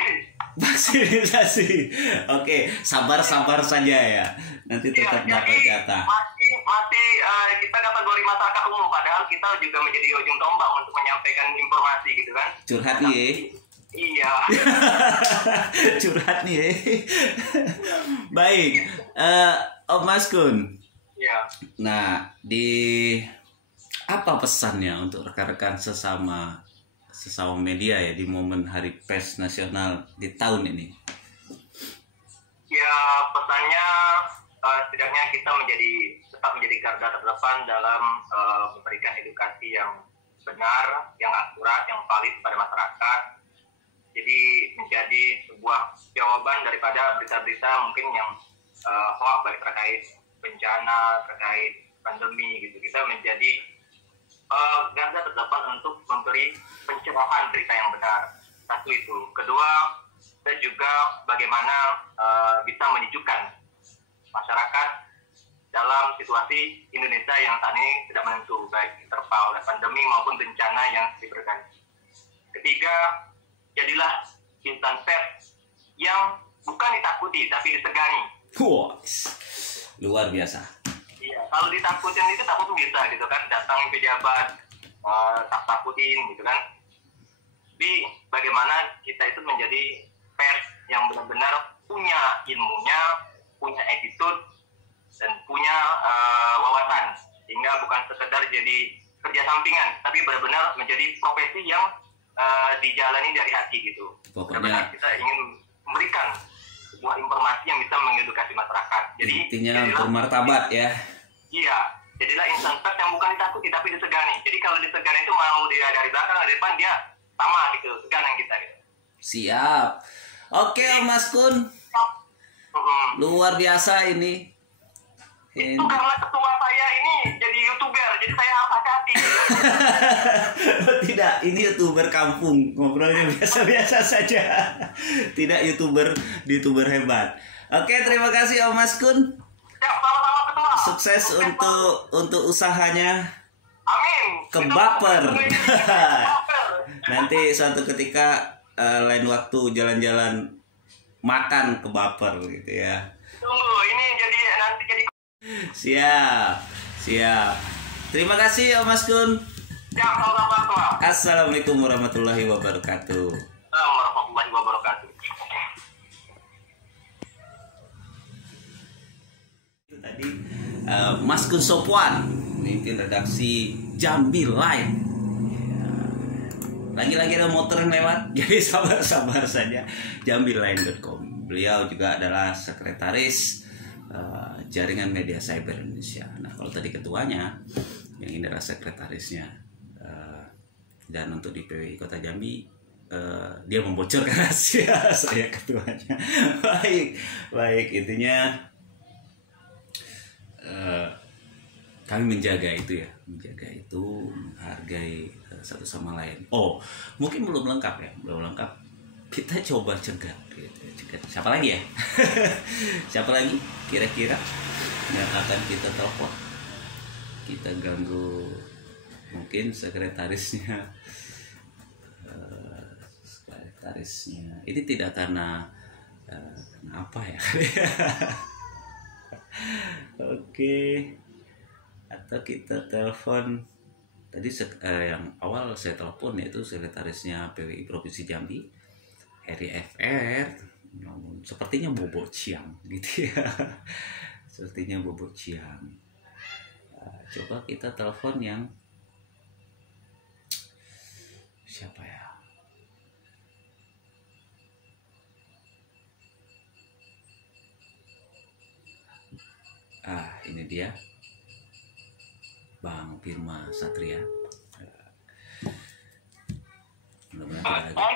Oke, sabar saja ya. Nanti tetap dapat jatah. Masih kita kategori masyarakat umum, padahal kita juga menjadi ujung tombak untuk menyampaikan informasi gitu kan. Curhat nih ya. Iya. Curhat nih ya. Baik, Om Mas Kun. Iya. Nah, apa pesannya untuk rekan-rekan sesama media ya di momen Hari Pers Nasional di tahun ini? Ya, pesannya setidaknya kita tetap menjadi garda terdepan dalam memberikan edukasi yang benar, yang akurat, yang valid pada masyarakat. Jadi menjadi sebuah jawaban daripada berita-berita mungkin yang hoax, baik terkait bencana, terkait pandemi gitu. Kita menjadi garda terdepan untuk memberi pencerahan berita yang benar. Satu itu. Kedua, kita juga bagaimana bisa menyejukkan masyarakat dalam situasi Indonesia yang saat ini tidak menentu, baik diterpa oleh pandemi maupun bencana yang diberikan. Ketiga, jadilah insan pers yang bukan ditakuti tapi disegani. Wah, luar biasa. Iya, kalau ditakutin itu takut bisa gitu kan, datang pejabat tak takutin gitu kan. Tapi bagaimana kita itu menjadi pers yang benar-benar punya ilmunya, punya attitude, dan punya wawasan, sehingga bukan sekedar jadi kerja sampingan, tapi benar-benar menjadi profesi yang dijalani dari hati gitu. Pokoknya kita ingin memberikan sebuah informasi yang bisa mengedukasi masyarakat. Jadi intinya bermartabat ya. Iya, jadilah insan pers yang bukan ditakuti tapi disegani. Jadi kalau disegani itu mau dia dari belakang dari depan dia sama gitu, segan yang kita gitu. Siap. Oke Om Mas Kun. Luar biasa ini. Itu karena ketua saya ini jadi YouTuber, jadi saya harus hati-hati. Tidak, ini YouTuber kampung. Ngobrolnya biasa-biasa saja. Tidak YouTuber hebat. Oke, terima kasih Om Mas Kun. Ya, sama-sama ketua. Sukses untuk usahanya. Amin. Kebaper. Nanti suatu ketika lain waktu jalan-jalan makan kebaper gitu ya. Tunggu, ini nanti jadi. Siap. Terima kasih Om Mas Kun. Ya, sama-sama ketua. Assalamualaikum warahmatullahi wabarakatuh. Assalamualaikum warahmatullahi wabarakatuh. Itu tadi Mas Kun Sopwan, pemimpin redaksi Jambi Live. Lagi-lagi ada motor yang lewat, jadi sabar-sabar saja. jambiline.com. Beliau juga adalah sekretaris jaringan media cyber Indonesia. Nah, kalau tadi ketuanya, yang ini adalah sekretarisnya. Dan untuk di PWI Kota Jambi, dia membocorkan rahasia saya ketuanya. Baik, intinya kami menjaga itu ya, menghargai satu sama lain. Oh, mungkin belum lengkap. Kita coba cegat gitu. Siapa lagi ya? Siapa lagi kira-kira yang akan kita telepon? Kita ganggu mungkin sekretarisnya. Ini tidak karena apa ya? Oke. Atau kita telepon tadi yang awal saya telepon yaitu sekretarisnya PWI Provinsi Jambi, Heri FR. Namun sepertinya bobo ciam gitu ya. Sepertinya bobo ciam. Coba kita telepon yang siapa ya? Ini dia Bang Firma Satria. Mudah-mudahan tidak lagi.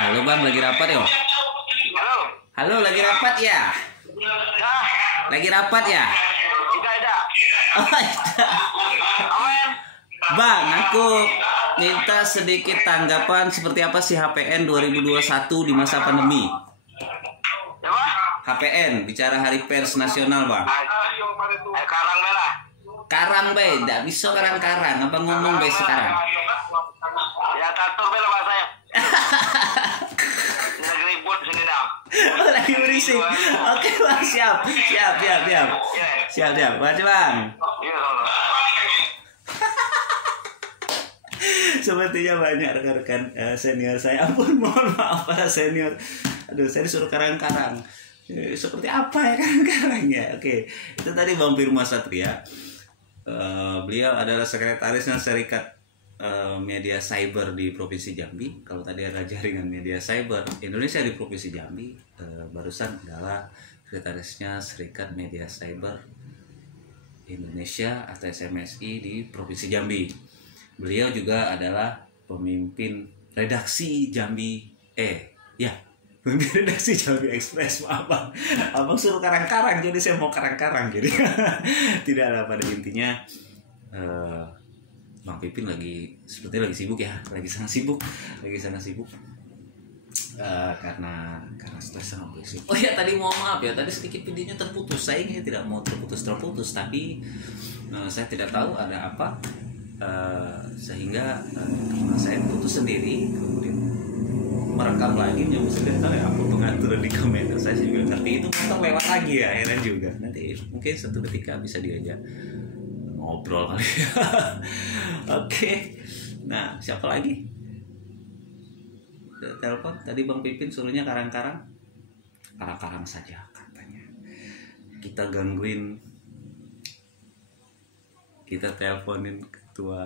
Halo Bang, lagi rapat ya? Halo, lagi rapat ya? Lagi rapat ya? Tidak ada. Oh, Bang, aku minta sedikit tanggapan seperti apa sih HPN 2021 di masa pandemi. HPN, bicara Hari Pers Nasional, Bang. Karang merah. Karang, Bay. Tidak bisa karang-karang. Apa ngomong, Bay, sekarang? Ya, kartur bela bahasanya. Lagi ribut sini dah. Oh, lagi berisik. Oke, Bang. Siap. Baca, Bang. Sepertinya banyak rekan-rekan senior saya. Ampun, mohon maaf para senior. Aduh, saya disuruh karang-karang. Seperti apa ya karang-karangnya? Oke, itu tadi Bang Firma Satria. Beliau adalah sekretarisnya Serikat Media Cyber di Provinsi Jambi. Kalau tadi ada jaringan media cyber Indonesia di Provinsi Jambi, barusan adalah sekretarisnya Serikat Media Cyber Indonesia atau SMSI di Provinsi Jambi. Beliau juga adalah pemimpin redaksi Jambi pemimpin redaksi Jambi Express. Maaf Bang, Abang suruh karang-karang, jadi saya mau karang-karang jadi tidaklah, pada intinya Bang Pipin sepertinya lagi sibuk ya, lagi sangat sibuk karena stres sama besok. Oh ya, tadi mohon maaf ya, tadi sedikit videonya terputus. Saya ini tidak mau terputus, tapi saya tidak tahu ada apa sehingga saya putus sendiri, kemudian merekam lagi. Yang sudah tahu ya apa pengaturan di komentar, saya juga ngerti itu motor lewat lagi ya, heran juga. Nanti mungkin satu ketika bisa diajak ngobrol kali ya. Oke. Nah, siapa lagi? Telepon tadi Bang Pipin suruhnya karang-karang. Karang-karang saja katanya. Kita gangguin. Kita teleponin ketua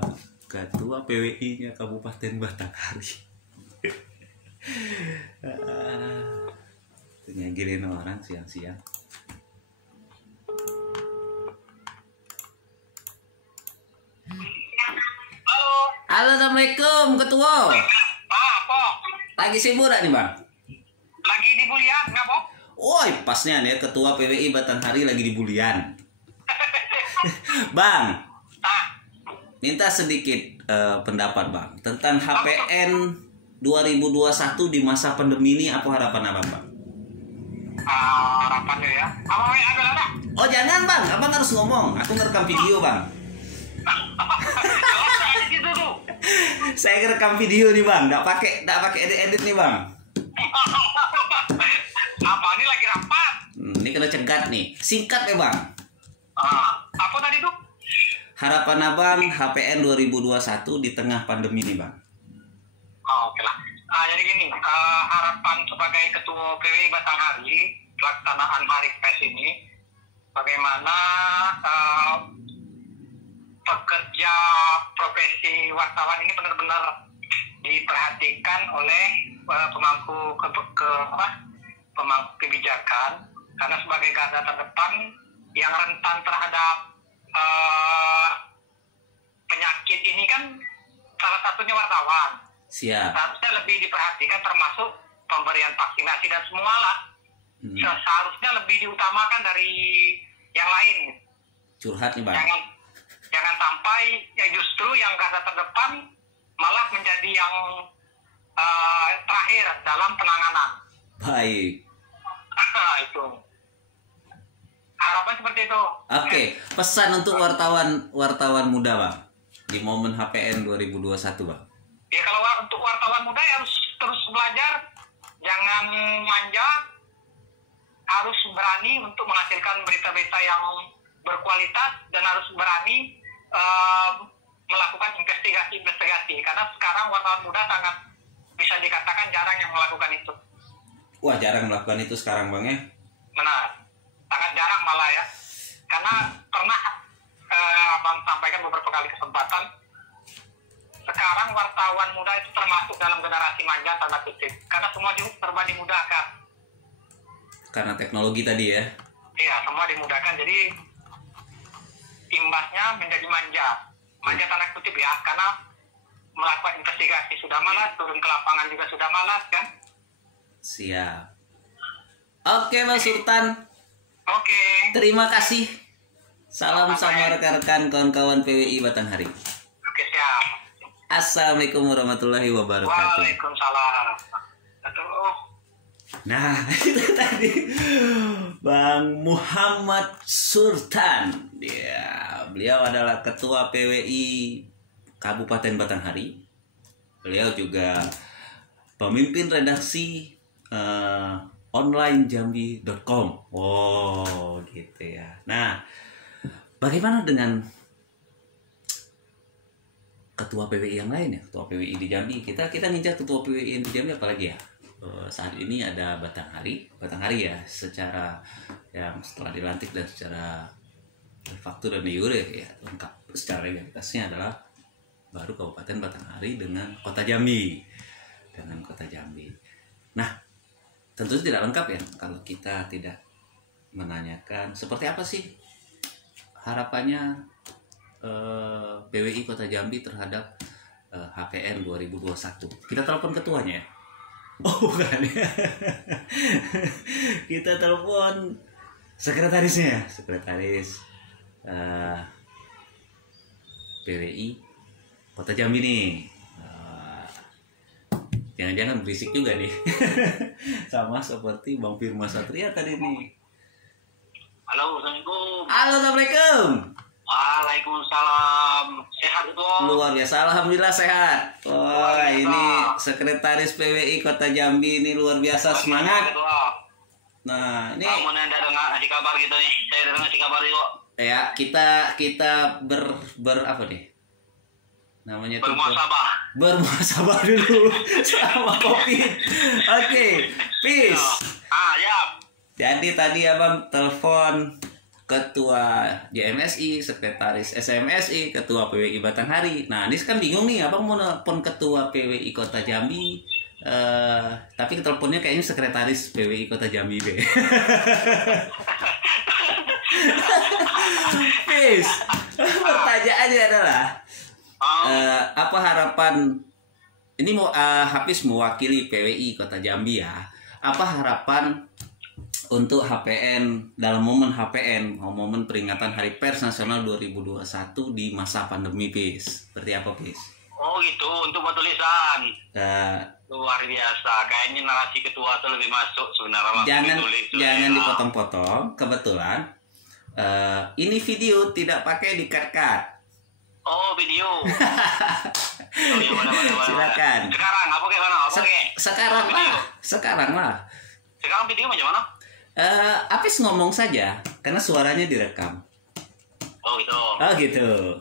PWI-nya Kabupaten Batanghari. Nyagilin orang siang-siang. Halo, assalamualaikum ketua. Lagi sibuk nih bang? Lagi di Bulian, nggak Bob? Woi, pasnya nih ketua PWI Batanghari lagi di Bulian. Bang, minta sedikit pendapat bang tentang HPN 2021 di masa pandemi ini, apa harapan abang bang? Harapannya ya. Abang ada? Oh jangan bang, abang harus ngomong. Aku ngerekam video bang. Gitu tuh. Saya ngerekam video nih bang, nggak pakai edit nih bang. Apa ini lagi rapat? Ini kena cegat nih. Singkat ya bang. Apa tadi tuh? Harapan abang HPN 2021 di tengah pandemi ini bang. Oke lah. Jadi gini, harapan sebagai ketua PWI Batanghari pelaksanaan Hari Pers ini, bagaimana pekerja profesi wartawan ini benar-benar diperhatikan oleh pemangku kebijakan, karena sebagai garda terdepan yang rentan terhadap penyakit ini kan salah satunya wartawan. Siap. Seharusnya lebih diperhatikan, termasuk pemberian vaksinasi dan semua lah. Seharusnya lebih diutamakan dari yang lain. Curhat nih bang. Jangan sampai ya justru yang garda terdepan malah menjadi yang terakhir dalam penanganan. Baik. Itu. Harapan seperti itu. Oke, pesan untuk wartawan muda bang di momen HPN 2021 bang. Ya kalau untuk wartawan muda ya harus terus belajar, jangan manja, harus berani untuk menghasilkan berita-berita yang berkualitas dan harus berani melakukan investigasi, karena sekarang wartawan muda sangat bisa dikatakan jarang yang melakukan itu. Wah, jarang melakukan itu sekarang bang ya? Benar, sangat jarang malah ya, karena pernah abang sampaikan beberapa kali kesempatan, sekarang wartawan muda itu termasuk dalam generasi manja tanda kutip, karena semua serba dimudahkan. Karena teknologi tadi ya? Iya, semua dimudahkan, jadi imbasnya menjadi manja tanda kutip ya, karena melakukan investigasi sudah malas, turun ke lapangan juga sudah malas kan. Siap. Oke Bang Sultan. Oke. Terima kasih. Salam sama rekan-rekan kawan-kawan PWI Batanghari. Oke, siap. Assalamualaikum warahmatullahi wabarakatuh. Waalaikumsalam. Aduh. Nah, itu tadi Bang Muhammad Sultan. Ya, beliau adalah Ketua PWI Kabupaten Batanghari. Beliau juga pemimpin redaksi onlinejambi.com. Oh, gitu ya. Nah, bagaimana dengan ketua PWI yang lain ya? Ketua PWI di Jambi. Kita ngincar ketua PWI di Jambi apalagi ya? Saat ini ada Batanghari ya, secara yang setelah dilantik dan secara de facto dan de jure ya lengkap secara legalitasnya adalah baru Kabupaten Batanghari dengan Kota Jambi. Nah, tentu tidak lengkap ya kalau kita tidak menanyakan seperti apa sih harapannya PWI Kota Jambi terhadap HPN 2021. Kita telepon ketuanya ya. Oh bukan ya. Kita telepon sekretarisnya, sekretaris PWI Kota Jambi nih. Jangan-jangan berisik juga nih. Sama seperti Bang Firman Satria tadi nih. Halo, Assalamualaikum. Halo, Assalamualaikum. Waalaikumsalam. Sehat itu? Luar biasa, alhamdulillah sehat. Wah, ini sekretaris PWI Kota Jambi ini luar biasa semangat. Nah, ini kamu nanda dengar ngasih kabar gitu nih. Saya dengar ngasih kabar kok. Ya, kita ber apa nih? Namanya tuh bermuhasabah dulu sama Covid. Oke, peace. Ya. Jadi tadi abang telepon ketua JMSI, sekretaris SMSI, ketua PWI Batanghari. Nah, ini kan bingung nih, abang mau nelpon ketua PWI Kota Jambi, tapi teleponnya kayaknya sekretaris PWI Kota Jambi be. Peace. Pertanyaannya adalah apa harapan ini mau Hafiz mewakili PWI Kota Jambi ya. Apa harapan untuk HPN dalam momen HPN, momen peringatan Hari Pers Nasional 2021 di masa pandemi, Pis? Seperti apa, Pis? Oh gitu, untuk tulisan. Luar biasa. Kayaknya narasi ketua itu lebih masuk sebenarnya. Jangan dipotong-potong. Kebetulan ini video tidak pakai di-cut. Oh, video. Silakan. Sekarang apa kayak mana? Sekarang lah. Sekarang video macam mana? Apis ngomong saja karena suaranya direkam. Oh gitu. Oh gitu.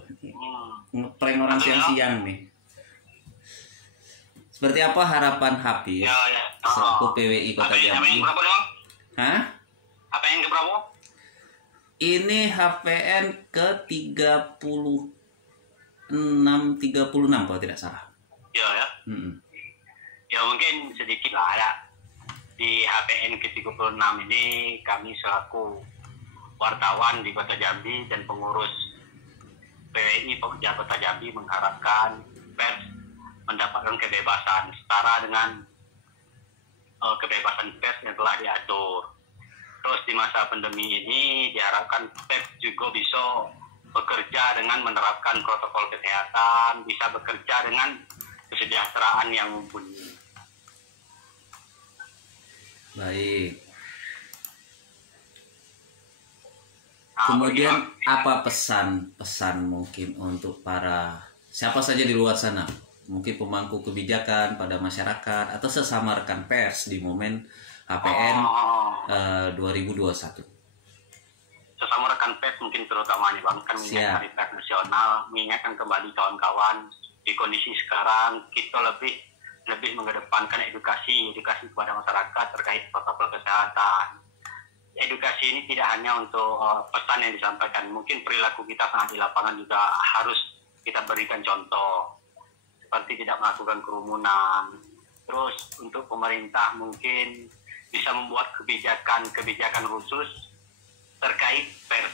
Ngeprank orang siang-siang nih. Seperti apa harapan Hafiz selaku PWI Kota Jambi? Berapa dong? Hah? HPN ke berapa? Ini HPN ke 36 kalau tidak salah. Ya. Ya mungkin sedikit lah ya. Di HPN ke-36 ini kami selaku wartawan di Kota Jambi dan pengurus PWI Pekerja Kota Jambi mengharapkan pers mendapatkan kebebasan setara dengan kebebasan pers yang telah diatur. Terus di masa pandemi ini diharapkan pers juga bisa bekerja dengan menerapkan protokol kesehatan, bisa bekerja dengan kesejahteraan yang mumpuni. Baik. Kemudian apa pesan mungkin untuk para siapa saja di luar sana, mungkin pemangku kebijakan pada masyarakat atau sesama rekan pers di momen HPN 2021? Sesama rekan pers mungkin terutamanya Bang, kan mengingat Hari Pers Nasional, mengingatkan kembali kawan-kawan di kondisi sekarang kita lebih mengedepankan edukasi kepada masyarakat terkait protokol kesehatan. Edukasi ini tidak hanya untuk pesan yang disampaikan, mungkin perilaku kita saat di lapangan juga harus kita berikan contoh, seperti tidak melakukan kerumunan. Terus untuk pemerintah mungkin bisa membuat kebijakan khusus terkait pers,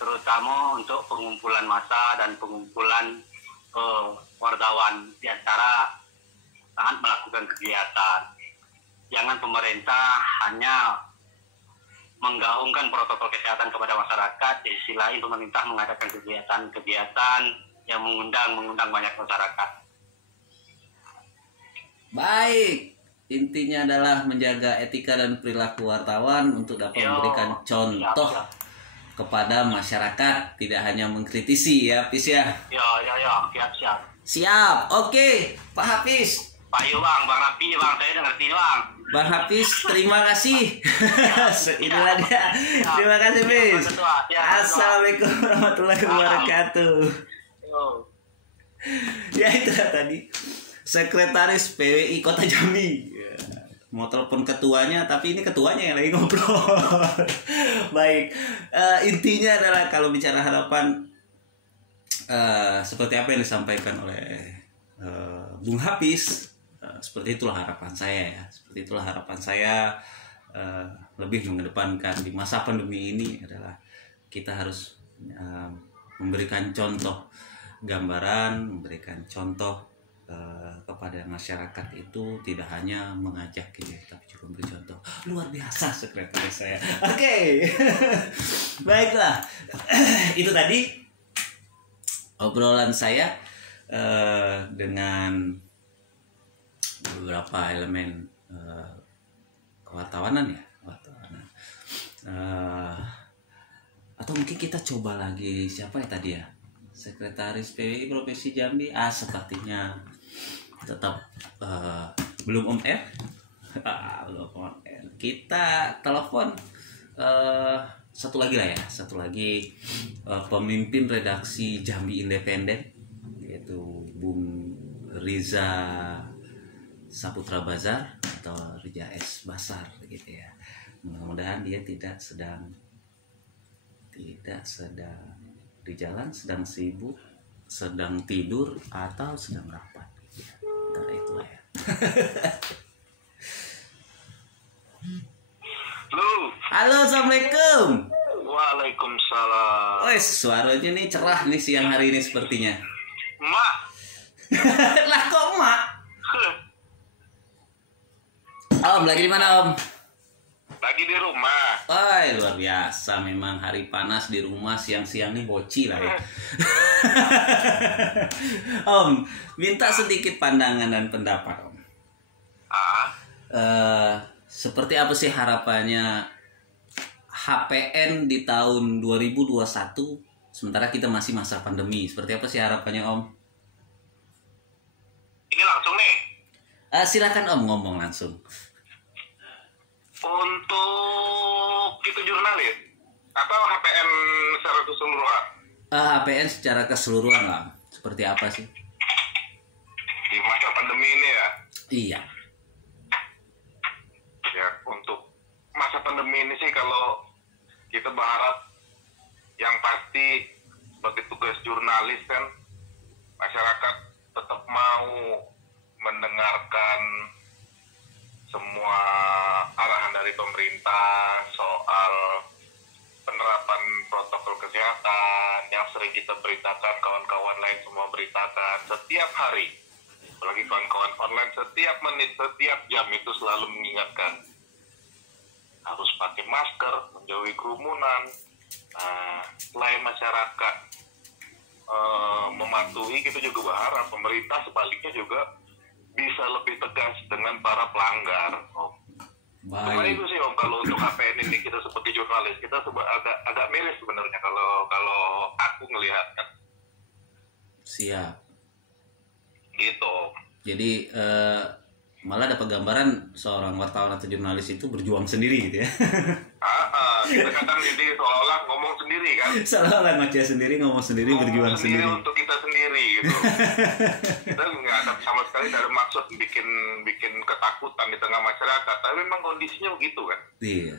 terutama untuk pengumpulan massa dan pengumpulan wartawan di antara saat melakukan kegiatan. Jangan pemerintah hanya menggaungkan protokol kesehatan kepada masyarakat, di sisi lain pemerintah mengadakan kegiatan yang mengundang banyak masyarakat. Baik, intinya adalah menjaga etika dan perilaku wartawan untuk dapat memberikan contoh kepada masyarakat, tidak hanya mengkritisi ya, Hafiz ya. Siap. Siap, oke, Pak Hafiz. Pak Yu Bang Rapi Bang, saya udah ngerti Bang. Bang Hafiz, terima kasih. Inilah dia. Terima kasih, Hafiz. Assalamualaikum warahmatullahi wabarakatuh. Ya itu tadi Sekretaris PWI Kota Jambi. Mau telepon ketuanya, tapi ini ketuanya yang lagi ngobrol. Baik, intinya adalah kalau bicara harapan seperti apa yang disampaikan oleh Bung Hafiz. Seperti itulah harapan saya ya. Seperti itulah harapan saya, lebih mengedepankan di masa pandemi ini adalah kita harus memberikan contoh gambaran, memberikan contoh kepada masyarakat itu, tidak hanya mengajak gitu, tapi juga memberi contoh. Luar biasa sekretaris saya. Oke. Baiklah. Itu tadi obrolan saya dengan beberapa elemen kewartawanan ya, atau mungkin kita coba lagi siapa ya tadi ya, Sekretaris PWI Provinsi Jambi. Sepertinya tetap belum on air. Belum on air. Kita telepon satu lagi lah ya, satu lagi pemimpin redaksi Jambi Independen, yaitu Bung Riza Saputra Bazar atau Riza S Basar gitu ya. Mudah-mudahan dia tidak sedang di jalan, sedang sibuk, sedang tidur, atau sedang rapat gitu ya. Antara itulah ya. Halo, assalamualaikum. Waalaikumsalam. Wes, suaranya nih cerah nih siang hari ini sepertinya. Mak. Lah kok mak? Om, lagi di mana Om? Lagi di rumah. Wah, luar biasa, memang hari panas di rumah siang-siang nih boci lah ya. Om, minta sedikit pandangan dan pendapat Om. Seperti apa sih harapannya HPN di tahun 2021 sementara kita masih masa pandemi? Seperti apa sih harapannya Om? Ini langsung nih. Silakan Om ngomong langsung. Untuk kita jurnalis atau HPN secara keseluruhan? HPN secara keseluruhan lah. Seperti apa sih? Di masa pandemi ini ya? Iya. Ya, untuk masa pandemi ini sih kalau kita berharap yang pasti sebagai tugas jurnalis kan masyarakat tetap mau mendengarkan semua arahan dari pemerintah soal penerapan protokol kesehatan yang sering kita beritakan, kawan-kawan lain semua beritakan setiap hari, apalagi kawan-kawan online setiap menit, setiap jam itu selalu mengingatkan harus pakai masker, menjauhi kerumunan. Selain masyarakat mematuhi, kita juga berharap pemerintah sebaliknya juga bisa lebih tegas dengan para pelanggar. Cuma itu sih Om, kalau untuk HPN ini kita seperti jurnalis kita agak miris sebenarnya kalau aku ngelihat kan. Siap. Gitu. Jadi malah dapat gambaran seorang wartawan atau jurnalis itu berjuang sendiri gitu ya. Kita kadang jadi seolah-olah ngomong sendiri kan. Seolah-olah ngoceh sendiri, ngomong sendiri, berjuang sendiri. Untuk kita sendiri gitu. Kita nggak ada sama sekali ada maksud bikin ketakutan di tengah masyarakat, tapi memang kondisinya begitu kan. Iya.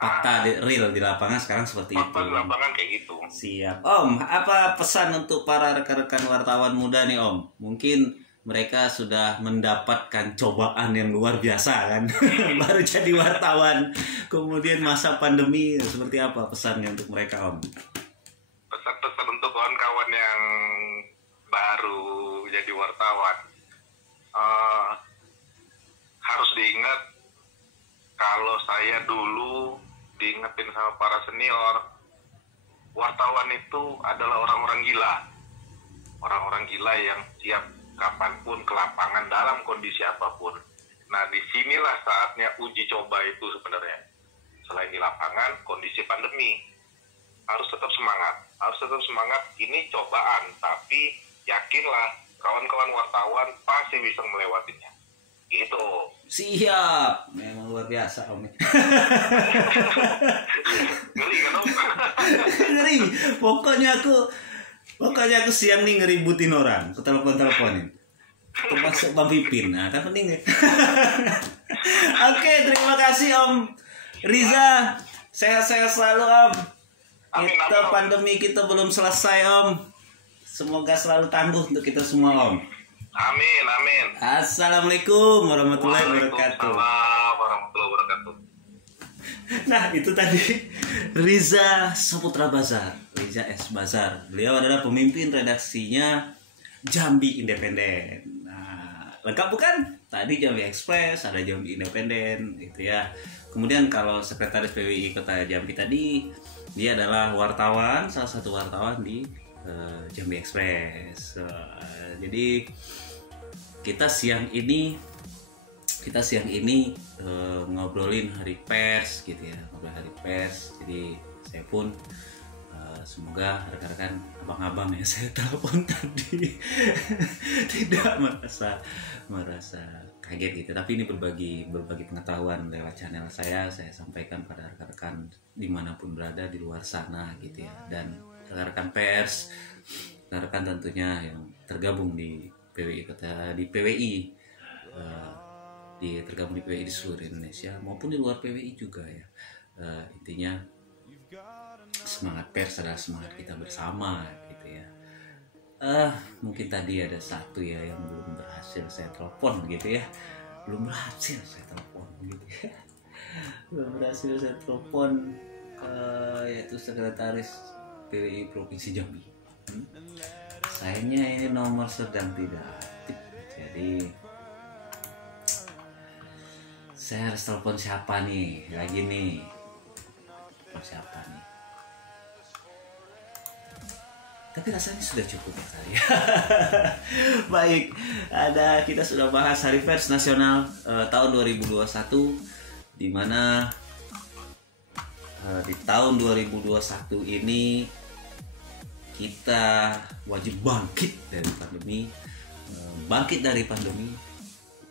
Fakta real di lapangan sekarang seperti itu. Fakta di lapangan kayak gitu. Siap. Om, apa pesan untuk para rekan-rekan wartawan muda nih Om? Mungkin mereka sudah mendapatkan cobaan yang luar biasa kan. Baru jadi wartawan. Kemudian masa pandemi, seperti apa pesannya untuk mereka Om? Pesan-pesan untuk kawan-kawan yang baru jadi wartawan, harus diingat kalau saya dulu diingetin sama para senior, wartawan itu adalah orang-orang gila. Orang-orang gila yang siap kapanpun ke lapangan dalam kondisi apapun. Nah, disinilah saatnya uji coba itu sebenarnya. Selain di lapangan, kondisi pandemi. Harus tetap semangat. Harus tetap semangat, ini cobaan. Tapi yakinlah, kawan-kawan wartawan pasti bisa melewatinya. Gitu. Siap. Memang luar biasa Om. Ngeri kan Om? Ngeri. Pokoknya aku siang nih ngeributin orang. Aku telepon-teleponin. Termasuk Bang Pipin. Nah, kan penting ya. Oke, terima kasih Om Riza. Sehat-sehat selalu Om. Kita pandemi kita belum selesai Om. Semoga selalu tangguh untuk kita semua Om. Amin, amin. Assalamualaikum warahmatullahi wabarakatuh. Waalaikumsalam warahmatullahi wabarakatuh. Nah, itu tadi Riza Saputra Bazar, Riza S Bazar. Beliau adalah pemimpin redaksinya Jambi Independen. Nah, lengkap bukan? Tadi Jambi Express, ada Jambi Independen, gitu ya. Kemudian kalau Sekretaris PWI Kota Jambi tadi, dia adalah wartawan, salah satu wartawan di Jambi Express. Jadi kita siang ini ngobrolin hari pers gitu ya, ngobrol hari pers. Jadi saya pun semoga rekan-rekan abang-abang yang saya telepon tadi tidak merasa kaget gitu. Tapi ini berbagi pengetahuan lewat channel saya sampaikan pada rekan-rekan dimanapun berada di luar sana gitu ya. Dan rekan-rekan pers, rekan tentunya yang tergabung di PWI tergabung di PWI di seluruh Indonesia maupun di luar PWI juga ya. Intinya semangat pers adalah semangat kita bersama gitu ya. Mungkin tadi ada satu ya yang belum berhasil saya telepon gitu ya. Belum berhasil saya telepon gitu ya. Belum berhasil saya telepon, yaitu sekretaris PWI Provinsi Jambi. Sayangnya ini nomor sedang tidak aktif. Jadi saya harus telepon siapa nih? Lagi nih. Telepon siapa nih? Tapi rasanya sudah cukup ya kali ya. Baik, kita sudah bahas Hari Pers Nasional tahun 2021, di mana di tahun 2021 ini kita wajib bangkit dari pandemi,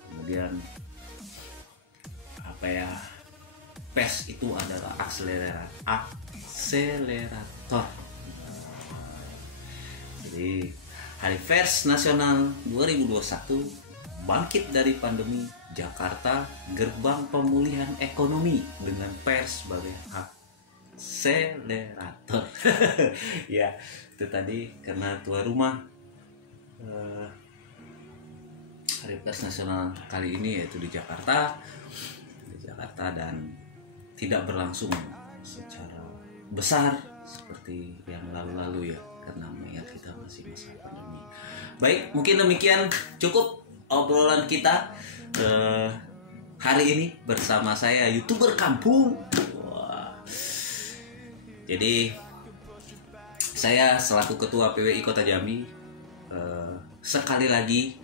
kemudian pers itu adalah akselerator. Jadi Hari Pers Nasional 2021, bangkit dari pandemi, Jakarta gerbang pemulihan ekonomi dengan pers sebagai akselerator. Ya, itu tadi karena tuan rumah Hari Pers Nasional kali ini yaitu di Jakarta dan tidak berlangsung secara besar seperti yang lalu-lalu ya, karena mengingat kita masih masa pandemi. Baik, mungkin demikian cukup obrolan kita hari ini bersama saya YouTuber Kampung. Wah. Jadi saya selaku Ketua PWI Kota Jambi sekali lagi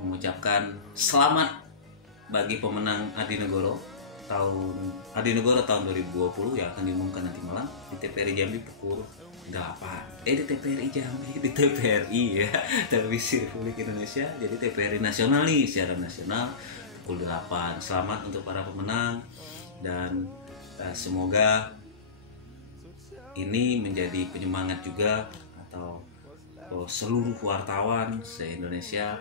mengucapkan selamat bagi pemenang Adi Negoro tahun 2020 yang akan diumumkan nanti malam di TPRI Jambi pukul 8. Di TPRI ya, Televisi Republik Indonesia. Jadi TPRI nasional nih, siaran nasional pukul 8. Selamat untuk para pemenang dan semoga ini menjadi penyemangat juga atau seluruh wartawan se-Indonesia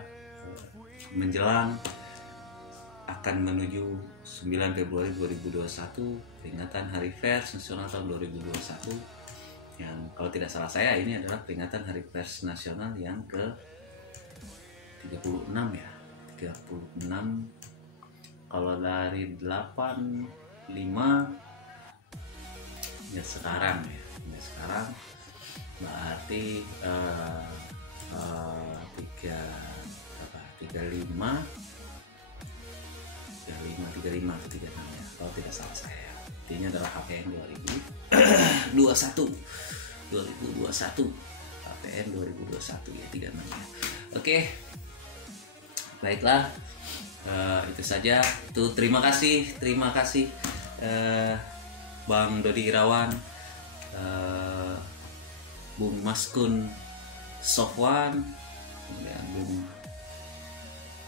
menjelang akan menuju 9 Februari 2021 peringatan Hari Pers Nasional tahun 2021, yang kalau tidak salah saya ini adalah peringatan Hari Pers Nasional yang ke 36 ya. 36 kalau dari 85 ya sekarang berarti 35 atau 36 ya, kalau tidak salah saya. Ini adalah HPN 2021 HPN 2021 ya, 36 ya. Oke, baiklah, itu saja. Terima kasih Bang Dodi Irawan, Bung Maskun Sofwan, kemudian Bung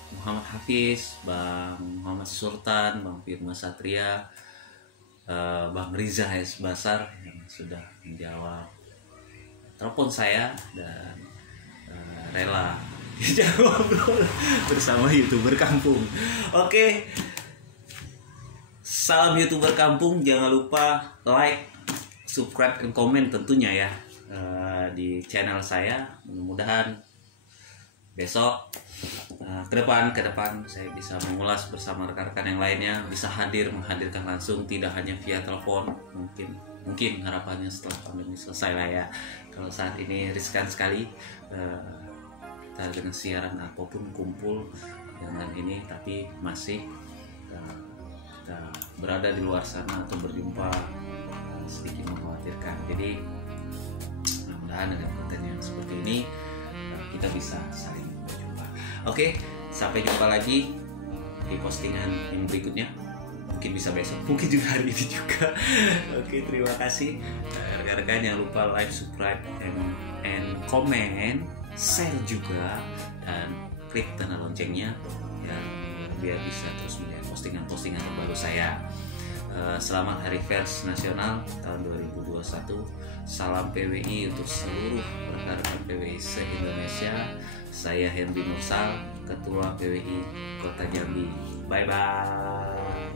Muhammad Hafiz, Bang Muhammad Sultan, Bang Firman Satria, Bang Riza S. Basar yang sudah menjawab telepon saya dan rela dijawab bersama YouTuber Kampung. Oke, salam YouTuber Kampung. Jangan lupa like, subscribe, dan komen tentunya ya di channel saya. Mudah-mudahan besok ke depan saya bisa mengulas bersama rekan-rekan yang lainnya, bisa menghadirkan langsung, tidak hanya via telepon. Mungkin harapannya setelah pandemi selesai lah ya. Kalau saat ini riskan sekali kita dengan siaran apapun kumpul dengan ini, tapi masih kita berada di luar sana atau berjumpa sedikit mengkhawatirkan. Jadi mudah-mudahan dengan konten yang seperti ini kita bisa saling berjumpa. Oke, sampai jumpa lagi di postingan yang berikutnya. Mungkin bisa besok, mungkin juga hari ini juga. Oke, terima kasih rekan-rekan. Jangan lupa like, subscribe, and comment, share juga, dan klik tanda loncengnya ya, biar bisa terus melihat postingan-postingan terbaru saya. Selamat Hari Pers Nasional tahun 2021. Salam PWI untuk seluruh rekan-rekan PWI se-Indonesia. Saya Henry Nursal, Ketua PWI Kota Jambi. Bye-bye.